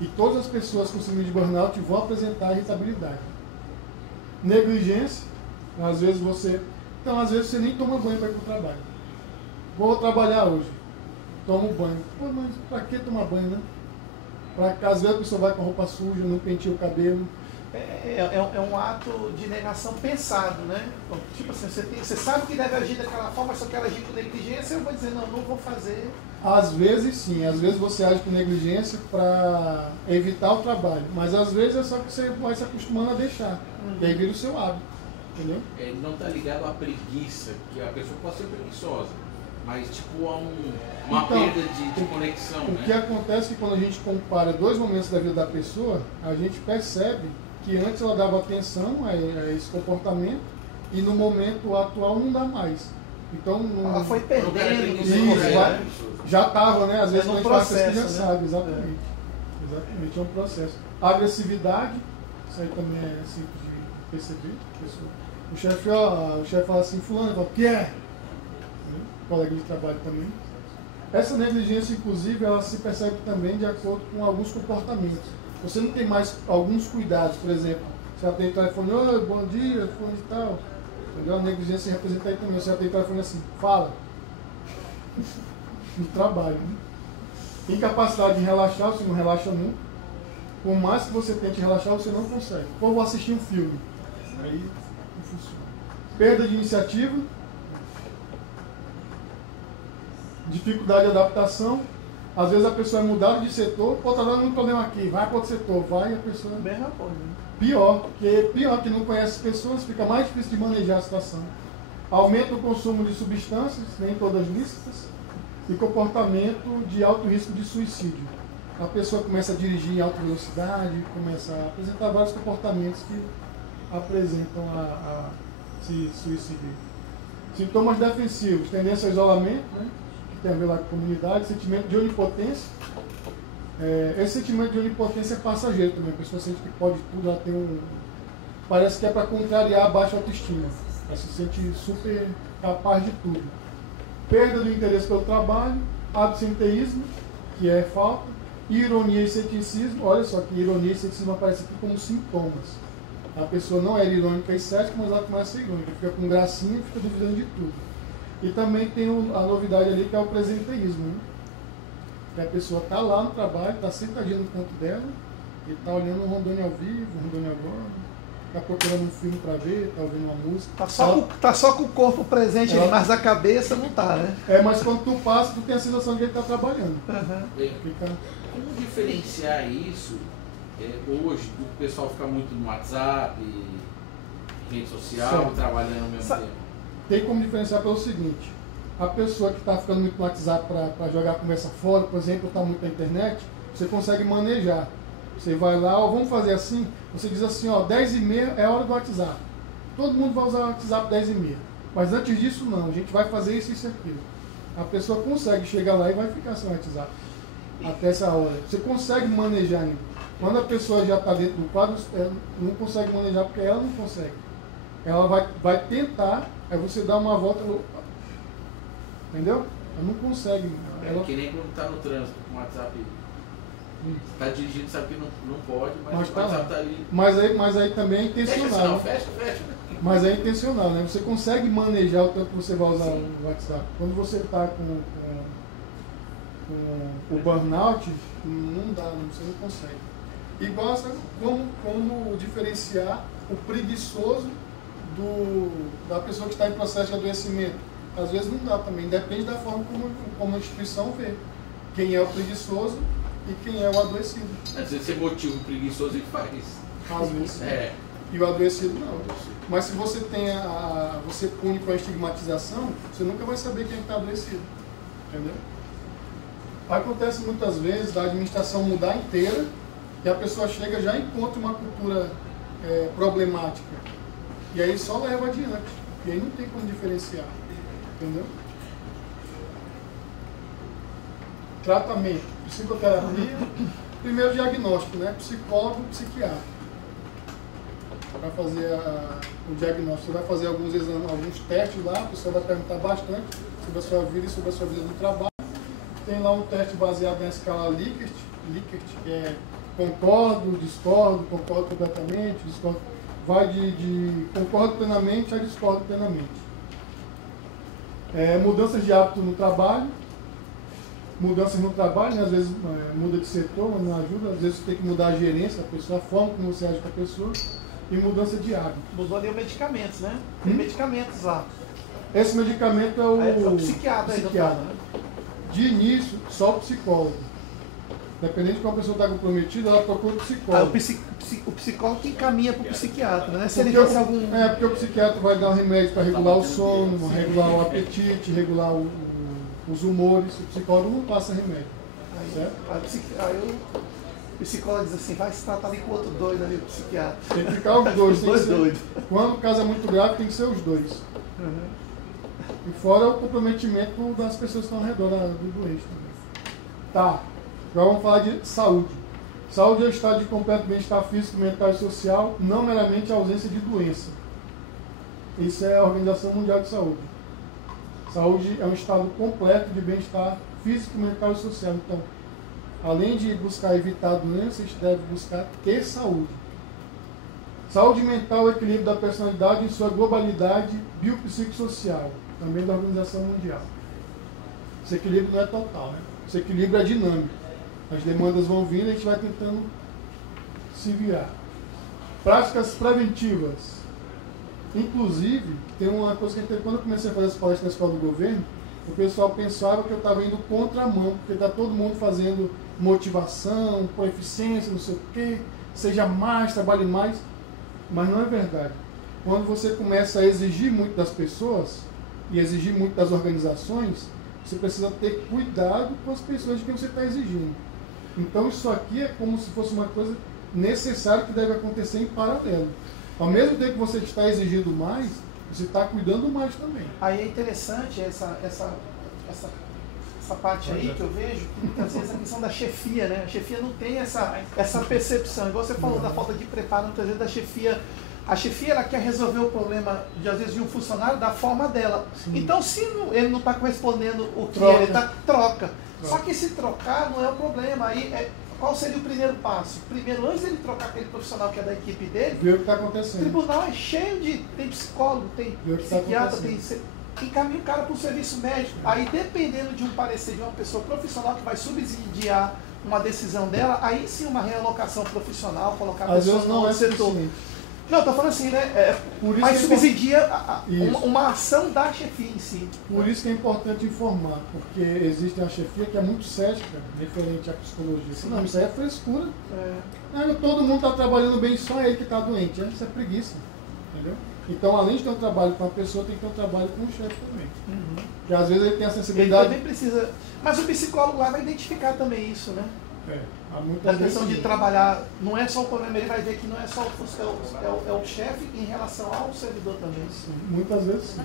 E todas as pessoas com síndrome de burnout vão apresentar irritabilidade. Negligência, às vezes você nem toma banho para ir para o trabalho. Vou trabalhar hoje, tomo banho. Pô, mas para que tomar banho, né? Às vezes a pessoa vai com a roupa suja, não penteia o cabelo. É um ato de negação pensado, né? Tipo assim, você sabe que deve agir daquela forma, só quer agir com negligência, eu vou dizer, não vou fazer. Às vezes sim, às vezes você age com negligência para evitar o trabalho, mas às vezes é só que você vai se acostumando a deixar, e aí vira o seu hábito, entendeu? Ele não está ligado à preguiça, que a pessoa pode ser preguiçosa, mas tipo a uma perda de conexão. O que acontece é que quando a gente compara dois momentos da vida da pessoa, a gente percebe que antes ela dava atenção a esse comportamento e no momento atual não dá mais. Então, ela foi perdendo. Já estava, né? Às vezes quando a gente faz pesquisa já sabe, né? exatamente. Exatamente, é um processo. Agressividade, isso aí também é simples de perceber. O chefe fala assim, fulano, fala, o que é? Colega de trabalho também. Essa negligência, inclusive, ela se percebe também de acordo com alguns comportamentos. Você não tem mais alguns cuidados, por exemplo, você atende o telefone, oi, bom dia, fulano e tal. Entendeu? A negligência representa aí também. Você atende o telefone assim, fala. No trabalho. Né? Incapacidade de relaxar, você não relaxa nunca. Por mais que você tente relaxar, você não consegue. Ou vou assistir um filme. Aí não funciona. Perda de iniciativa. Dificuldade de adaptação. Às vezes a pessoa é mudada de setor, pô, tá dando um problema aqui, vai para outro setor, vai, a pessoa... Bem rapaz, né? Pior que não conhece pessoas, fica mais difícil de manejar a situação. Aumenta o consumo de substâncias, nem todas lícitas, e comportamento de alto risco de suicídio. A pessoa começa a dirigir em alta velocidade, começa a apresentar vários comportamentos que apresentam a se suicidar. Sintomas defensivos, tendência ao isolamento, né? Tem a ver lá com a comunidade, sentimento de onipotência. Esse sentimento de onipotência é passageiro também, a pessoa sente que pode tudo, ela tem parece que é para contrariar a baixa autoestima, ela se sente super capaz de tudo. Perda do interesse pelo trabalho, absenteísmo, que é falta, ironia e ceticismo. Olha só que ironia e ceticismo aparecem aqui como sintomas. A pessoa não era irônica e cética, mas ela começa a ser irônica, fica com gracinha e fica duvidando de tudo. E também tem a novidade ali que é o presenteísmo, né? Que a pessoa está lá no trabalho, está sentadinha no canto dela, e está olhando um Rondônia ao vivo, um Rondônia agora, está procurando um filme para ver, está ouvindo uma música. Tá só com o corpo presente ali, mas a cabeça não está, né? Mas quando tu passa, tu tem a sensação de que ele está trabalhando. Como diferenciar isso hoje, do pessoal ficar muito no WhatsApp, rede social, trabalhando ao mesmo tempo? Tem como diferenciar pelo seguinte: a pessoa que está ficando muito no WhatsApp para jogar a conversa fora, por exemplo, está muito na internet, você consegue manejar. Você vai lá, vamos fazer assim, você diz assim, 10h30 é a hora do WhatsApp. Todo mundo vai usar o WhatsApp 10h30. Mas antes disso, não. A gente vai fazer isso e isso e aquilo. A pessoa consegue chegar lá e vai ficar sem WhatsApp. Até essa hora. Você consegue manejar ainda. Quando a pessoa já está dentro do quadro, ela não consegue manejar porque ela não consegue. Ela vai tentar, aí você dá uma volta. Entendeu? Ela não consegue. É que nem quando está no trânsito com o WhatsApp. Está dirigindo, sabe que não pode, mas o WhatsApp está ali. Mas aí também é intencional. Fecha. Mas é intencional, né? Você consegue manejar o tanto que você vai usar o WhatsApp. Quando você está com o burnout, não dá, você não consegue. Igual como diferenciar o preguiçoso da pessoa que está em processo de adoecimento. Às vezes não dá também, depende da forma como a instituição vê. Quem é o preguiçoso e quem é o adoecido. Às vezes você motiva o preguiçoso e faz. Às vezes. É. E o adoecido não. Mas se você você pune com a estigmatização, você nunca vai saber quem está adoecido. Entendeu? Acontece muitas vezes da administração mudar inteira e a pessoa chega já encontra uma cultura problemática. E aí só leva adiante. E aí não tem como diferenciar. Entendeu? Tratamento, psicoterapia, primeiro diagnóstico, né? Psicólogo, psiquiatra. Vai fazer o diagnóstico, você vai fazer alguns exames, alguns testes lá, a pessoa vai perguntar bastante sobre a sua vida e sobre a sua vida no trabalho. Tem lá um teste baseado na escala Likert, que é concordo, discordo, concordo completamente, discordo. Vai de concordo plenamente a discordo plenamente. Mudanças de hábito no trabalho. Mudanças no trabalho, né? Às vezes muda de setor, mas não ajuda. Às vezes você tem que mudar a gerência da pessoa, a forma como você age com a pessoa. E mudança de hábito. Mudou ali os medicamentos, né? Tem medicamentos lá. Esse medicamento é o psiquiatra. De início, só o psicólogo. Dependendo de como a pessoa está comprometida, ela procura o psicólogo. O psicólogo que encaminha para o psiquiatra, né? Se porque ele tivesse algum... porque o psiquiatra vai dar um remédio para regular o sono, regular o apetite, regular os humores. O psicólogo não passa remédio. Aí o psicólogo diz assim, vai se tratar ali com outro doido ali, o psiquiatra. Tem que ficar os dois. Doidos. Quando o caso é muito grave, tem que ser os dois. Uhum. E fora o comprometimento das pessoas que estão ao redor do doente também. Tá. Agora vamos falar de saúde. Saúde é o estado de completo bem-estar físico, mental e social, não meramente a ausência de doença. Isso é a Organização Mundial de Saúde. Saúde é um estado completo de bem-estar físico, mental e social. Então, além de buscar evitar a doença, a gente deve buscar ter saúde. Saúde mental é o equilíbrio da personalidade em sua globalidade biopsicossocial, também da Organização Mundial. Esse equilíbrio não é total, né? Esse equilíbrio é dinâmico. As demandas vão vindo e a gente vai tentando se virar. Práticas preventivas. Inclusive, tem uma coisa que quando eu comecei a fazer essa palestra na escola do governo, o pessoal pensava que eu estava indo contramão, porque está todo mundo fazendo motivação, coeficiência, não sei o quê, seja mais, trabalhe mais. Mas não é verdade. Quando você começa a exigir muito das pessoas e exigir muito das organizações, você precisa ter cuidado com as pessoas de quem você está exigindo. Então isso aqui é como se fosse uma coisa necessária que deve acontecer em paralelo. Ao mesmo tempo que você está exigindo mais, você está cuidando mais também. Aí é interessante essa parte aí que eu vejo, que muitas vezes a questão da chefia, né? A chefia não tem essa percepção. Igual você falou da falta de preparo, muitas vezes da chefia. A chefia ela quer resolver o problema, às vezes, de um funcionário da forma dela. Sim. Então, se ele não está correspondendo o que ele está, troca. Só que se trocar não é o problema. Aí, qual seria o primeiro passo? Primeiro, antes dele trocar aquele profissional que é da equipe dele, ver o que está acontecendo. O tribunal é cheio de... Tem psicólogo, tem psiquiatra, encaminha o cara para o serviço médico. Aí, dependendo de um parecer de uma pessoa profissional que vai subsidiar uma decisão dela, aí sim uma realocação profissional, colocar a pessoa no setor. Não, estou falando assim, né? Mas subsidia uma ação da chefia em si. Por isso que é importante informar, porque existe a chefia que é muito cética referente à psicologia. Sim. Não, isso aí é frescura. Todo mundo está trabalhando bem, só ele que está doente. Isso é preguiça. Entendeu? Então, além de ter um trabalho com a pessoa, tem que ter um trabalho com o chefe também. Porque às vezes ele tem a sensibilidade. Ele também precisa. Mas o psicólogo lá vai identificar também isso, né? A questão de trabalhar, não é só o problema, ele vai ver que não é só o chefe em relação ao servidor também. Sim, muitas vezes sim.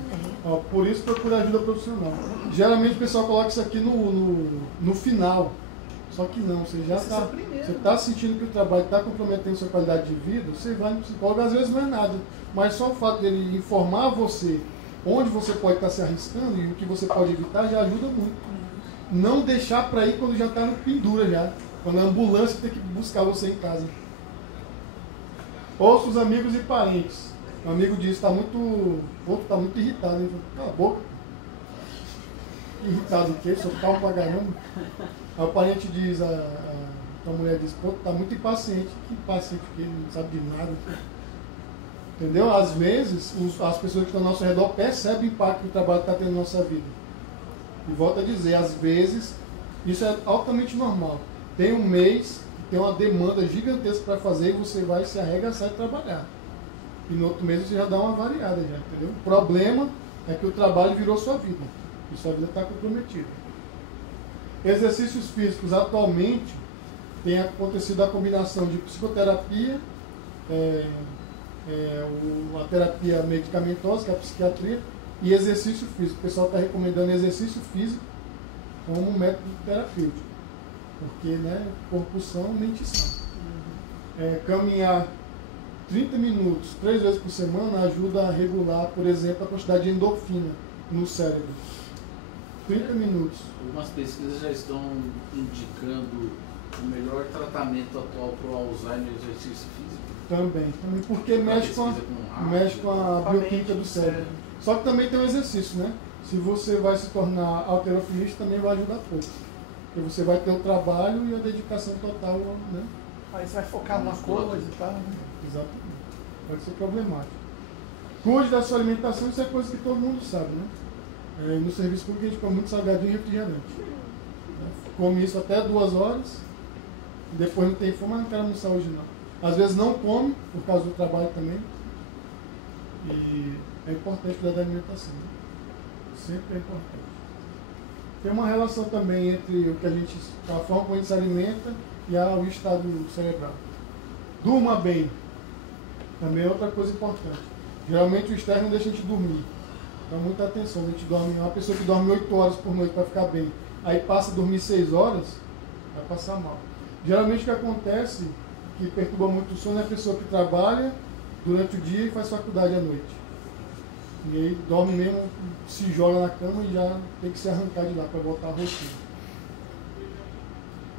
Por isso procura ajuda profissional. Geralmente o pessoal coloca isso aqui no final. Só que não, você já está sentindo que o trabalho está comprometendo sua qualidade de vida, você vai no psicólogo, às vezes não é nada. Mas só o fato dele informar você onde você pode estar se arriscando e o que você pode evitar já ajuda muito. Não deixar para ir quando já está no pendura já. Quando a ambulância tem que buscar você em casa. Ouça os amigos e parentes. Um amigo disse, está muito irritado. Ele falou, cala a boca. Irritado o quê? Sou calmo pra caramba. Aí o parente diz, a mulher diz, pô, tá muito impaciente. Que impaciente o quê? Não sabe de nada. Entendeu? Às vezes, as pessoas que estão ao nosso redor percebem o impacto que o trabalho está tendo na nossa vida. E volto a dizer, às vezes, isso é altamente normal. Tem um mês que tem uma demanda gigantesca para fazer e você vai se arregaçar e trabalhar. E no outro mês você já dá uma variada, já, entendeu? O problema é que o trabalho virou sua vida. E sua vida está comprometida. Exercícios físicos. Atualmente tem acontecido a combinação de psicoterapia, a terapia medicamentosa, que é a psiquiatria, e exercício físico. O pessoal está recomendando exercício físico como método terapêutico. Porque, né, corpo são, mente sã. Caminhar 30 minutos, 3 vezes por semana, ajuda a regular, por exemplo, a quantidade de endorfina no cérebro. 30 minutos. Algumas pesquisas já estão indicando o melhor tratamento atual para o Alzheimer e exercício físico. Também, porque mexe com a bioquímica do cérebro. Só que também tem um exercício, né? Se você vai se tornar halterofilista, também vai ajudar pouco. Porque você vai ter o trabalho e a dedicação total, né? Aí você vai focar numa coisa e tal. Né? Exatamente. Pode ser problemático. Cuide da sua alimentação, isso é coisa que todo mundo sabe, né? No serviço público a gente come muito salgadinho e refrigerante. Come isso até 2 horas, depois não tem fome, mas não quero almoçar hoje não. Às vezes não come, por causa do trabalho também. E é importante cuidar da alimentação. Né? Sempre é importante. Tem uma relação também entre a forma como a gente se alimenta e o estado cerebral. Durma bem. Também é outra coisa importante. Geralmente o estresse não deixa a gente dormir. Então muita atenção. A gente dorme, uma pessoa que dorme 8 horas por noite para ficar bem, aí passa a dormir 6 horas, vai passar mal. Geralmente o que acontece, que perturba muito o sono, é a pessoa que trabalha durante o dia e faz faculdade à noite. E aí dorme mesmo, se joga na cama e já tem que se arrancar de lá para voltar à rotina.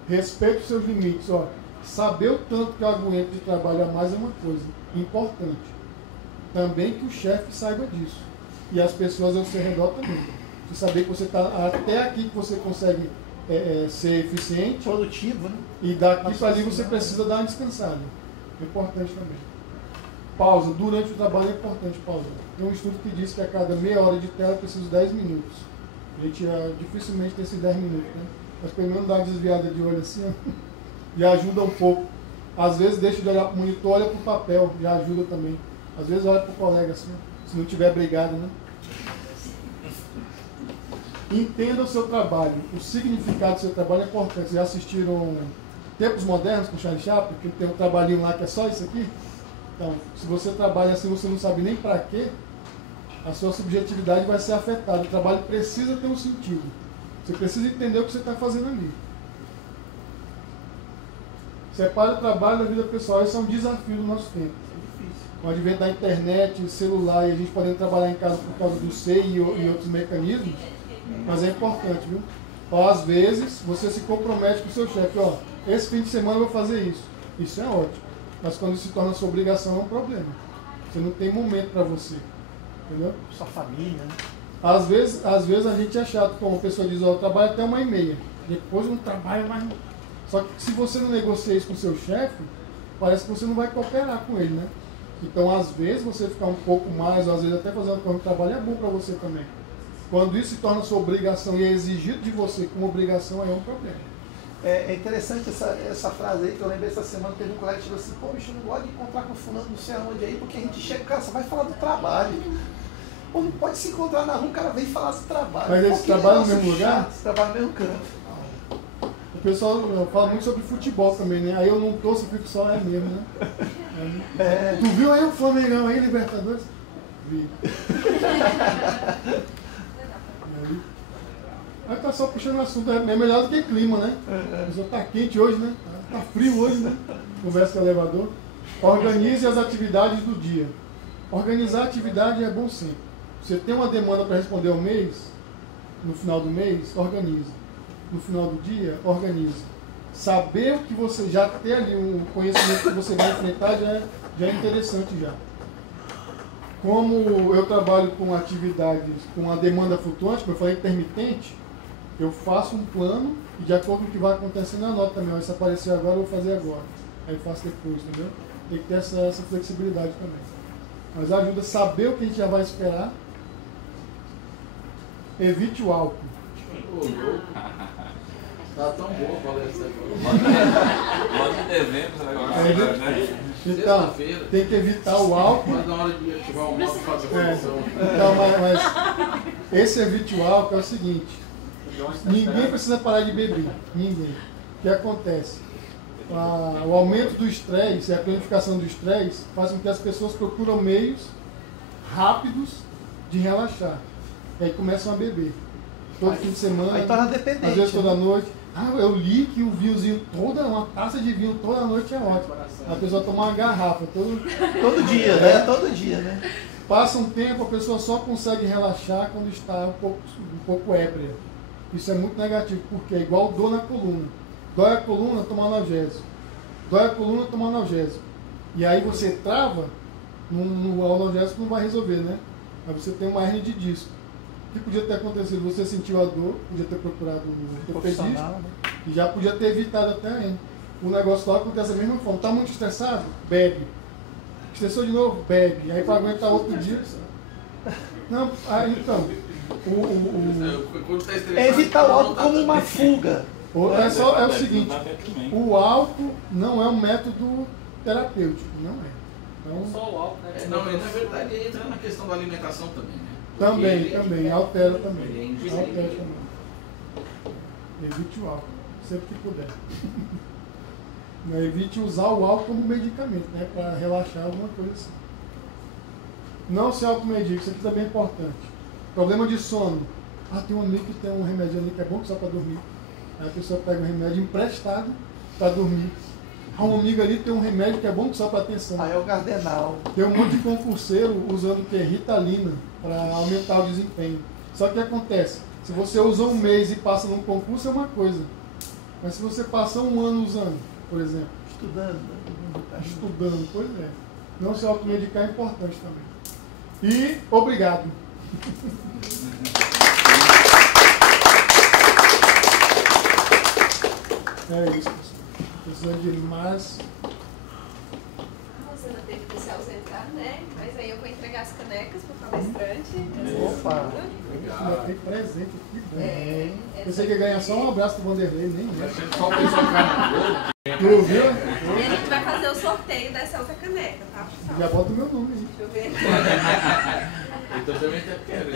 Respeite os seus limites. Ó. Saber o tanto que eu aguento de trabalho a mais é uma coisa importante. Também que o chefe saiba disso. E as pessoas ao seu redor também. Você saber que você está até aqui que você consegue ser eficiente, produtivo, né? E daqui para ali você precisa dar uma descansada. É importante também. Pausa. Durante o trabalho é importante pausar. Tem um estudo que diz que a cada meia hora de tela precisa de 10 minutos. A gente dificilmente tem esses 10 minutos, né? Mas pelo menos dá uma desviada de olho assim, ó, e ajuda um pouco. Às vezes deixa de olhar para o monitor, olha para o papel, já ajuda também. Às vezes olha para o colega assim, se não tiver brigado, né? Entenda o seu trabalho. O significado do seu trabalho é importante. Vocês já assistiram Tempos Modernos com Charlie Chaplin, que tem um trabalhinho lá que é só isso aqui? Então, se você trabalha assim, você não sabe nem para quê, a sua subjetividade vai ser afetada. O trabalho precisa ter um sentido. Você precisa entender o que você está fazendo ali. Separe o trabalho da vida pessoal. Esse é um desafio do nosso tempo. Com o advento da internet, celular, e a gente podendo trabalhar em casa por causa do SEI e outros mecanismos, mas é importante, viu? Ó, às vezes, você se compromete com o seu chefe, ó, esse fim de semana eu vou fazer isso. Isso é ótimo. Mas quando isso se torna sua obrigação, é um problema. Você não tem momento para você. Entendeu? Sua família, né? Às vezes a gente é chato, como a pessoa diz, ó, eu trabalho até 1h30. Depois eu não trabalho mais. Só que se você não negocia isso com o seu chefe, parece que você não vai cooperar com ele, né? Então, às vezes, você ficar um pouco mais, ou às vezes até fazer um trabalho é bom para você também. Quando isso se torna sua obrigação e é exigido de você como obrigação, aí é um problema. É interessante essa frase aí que eu lembrei essa semana, teve um colega que falou assim, pô, bicho, eu não gosto de encontrar com fulano não sei aonde aí, porque a gente chega, cara, só vai falar do trabalho. Pô, não pode se encontrar na rua, o cara vem falar do trabalho. Mas eles trabalham no mesmo lugar? Você trabalha no mesmo canto. pessoal fala muito sobre futebol também, né? Aí eu não torço, eu fico só, é mesmo, né? Tu viu aí o Flamengão aí, Libertadores? Vi. Aí tá só puxando o assunto, é melhor do que clima, né? O pessoal tá quente hoje, né? Tá frio hoje, né? Conversa com o elevador. Organize as atividades do dia. Organizar a atividade é bom sempre. Você tem uma demanda para responder ao mês, no final do mês, organize. No final do dia, organize. Saber o que você já tem ali, um conhecimento que você vai enfrentar já é interessante já. Como eu trabalho com atividades com a demanda flutuante, como eu falei, intermitente, eu faço um plano e de acordo com o que vai acontecendo, eu anoto também. Se aparecer agora, eu vou fazer agora. Aí eu faço depois, entendeu? Tem que ter essa flexibilidade também. Mas ajuda a saber o que a gente já vai esperar. Evite o álcool. Tá tão boa a palestra Logo em dezembro, você vai agora, né? Então, tem que evitar o álcool. Mas na hora de ativar o modo, fazer a posição. Então, mas esse evite o álcool é o seguinte: ninguém precisa parar de beber. Ninguém. O que acontece? O aumento do estresse e a planificação do estresse faz com que as pessoas procuram meios rápidos de relaxar. E aí começam a beber. Todo fim de semana, aí torna dependente, às vezes toda noite. Eu li que o vinhozinho, uma taça de vinho toda noite é ótimo. A pessoa toma uma garrafa todo dia, né? Todo dia, né? Passa um tempo, a pessoa só consegue relaxar quando está um pouco ébria. Isso é muito negativo, porque é igual dor na coluna. Dói a coluna, toma analgésico. Dói a coluna, toma analgésico. E aí você trava, no analgésico não vai resolver, né? Aí você tem uma hérnia de disco. O que podia ter acontecido? Você sentiu a dor, podia ter procurado um ortopedista, e já podia ter evitado até ainda. O negócio lá acontece da mesma forma. Está muito estressado? Bebe. Estressou de novo? Bebe. Aí para aguentar outro dia. Não, então. É evitar o álcool como uma fuga. É o seguinte, o álcool não é um método terapêutico, não é. Então, só o álcool, né? Não, mas na verdade entra na questão da alimentação também, né? Também, altera também. Altera também. Evite o álcool, sempre que puder. Evite usar o álcool como medicamento, né? Para relaxar, alguma coisa assim. Não se automedique, isso aqui também é importante. Problema de sono. Tem um amigo que tem um remédio ali que é bom só para dormir. Aí a pessoa pega um remédio emprestado para dormir. Um amigo ali tem um remédio que é bom só para atenção. É o Gardenal. Tem um monte de concurseiro usando o que? Ritalina, para aumentar o desempenho. Só que acontece, se você usa um mês e passa num concurso é uma coisa. Mas se você passa um ano usando, por exemplo. Estudando, pois é. Não se automedicar é importante também. E obrigado. É isso, pessoal. Precisa de mais. A Rosana teve que se ausentar, né? Mas aí eu vou entregar as canecas para o palestrante. Opa! Legal. Tem presente aqui. Pensei que ia ganhar só um abraço do Vanderlei, nem só o pessoal carnaval. Tu viu? E a gente vai fazer o sorteio dessa outra caneca, tá? Já bota o meu nome aí. Deixa eu ver. Então também quero.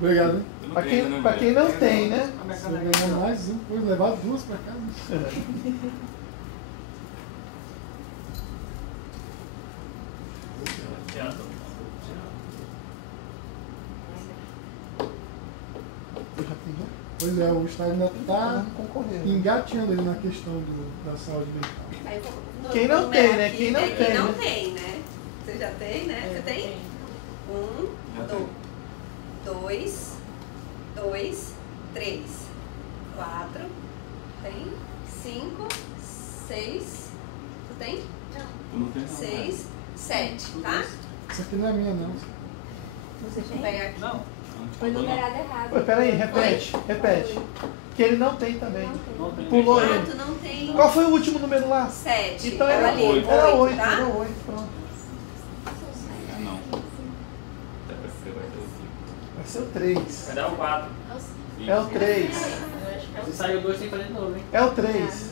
Obrigado. Pra quem não tem, né? Você ganhou mais um, depois levar duas para casa. Pois é, o Estado ainda está engateando ali na questão da saúde mental. Quem não tem, né? Quem não tem. Quem não tem, né? Você já tem, né? Você tem? 1, 2, 3, 4, tem? 5, 6, tu tem? Não. 6, 7, tá? Isso aqui não é minha, não. Você tem? Pegar aqui. Não. Foi numerado errado. Peraí, repete. Que ele não tem também. Não tem. Pulou ele. Tu não tem. Qual foi o último número lá? 7. Então era 8. Era 8, tá? era 8, pronto. Não. Vai ser o 3. Vai dar o 4. É o 3. Se sair o 2, tem que fazer de novo, hein? É o 3.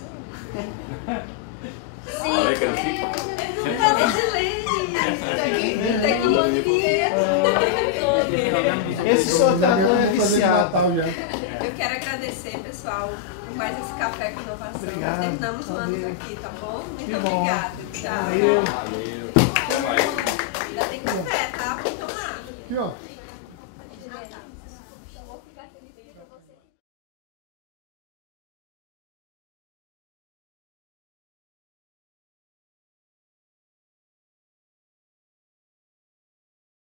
Sim. Tecnologia. Esse sorteador é viciado. quero agradecer, pessoal, por mais esse café com inovação. Obrigado. Terminamos o ano aqui, tá bom? Muito obrigada. Tchau. Valeu. Ainda tem café, tá? Vamos tomar. Aqui, ó.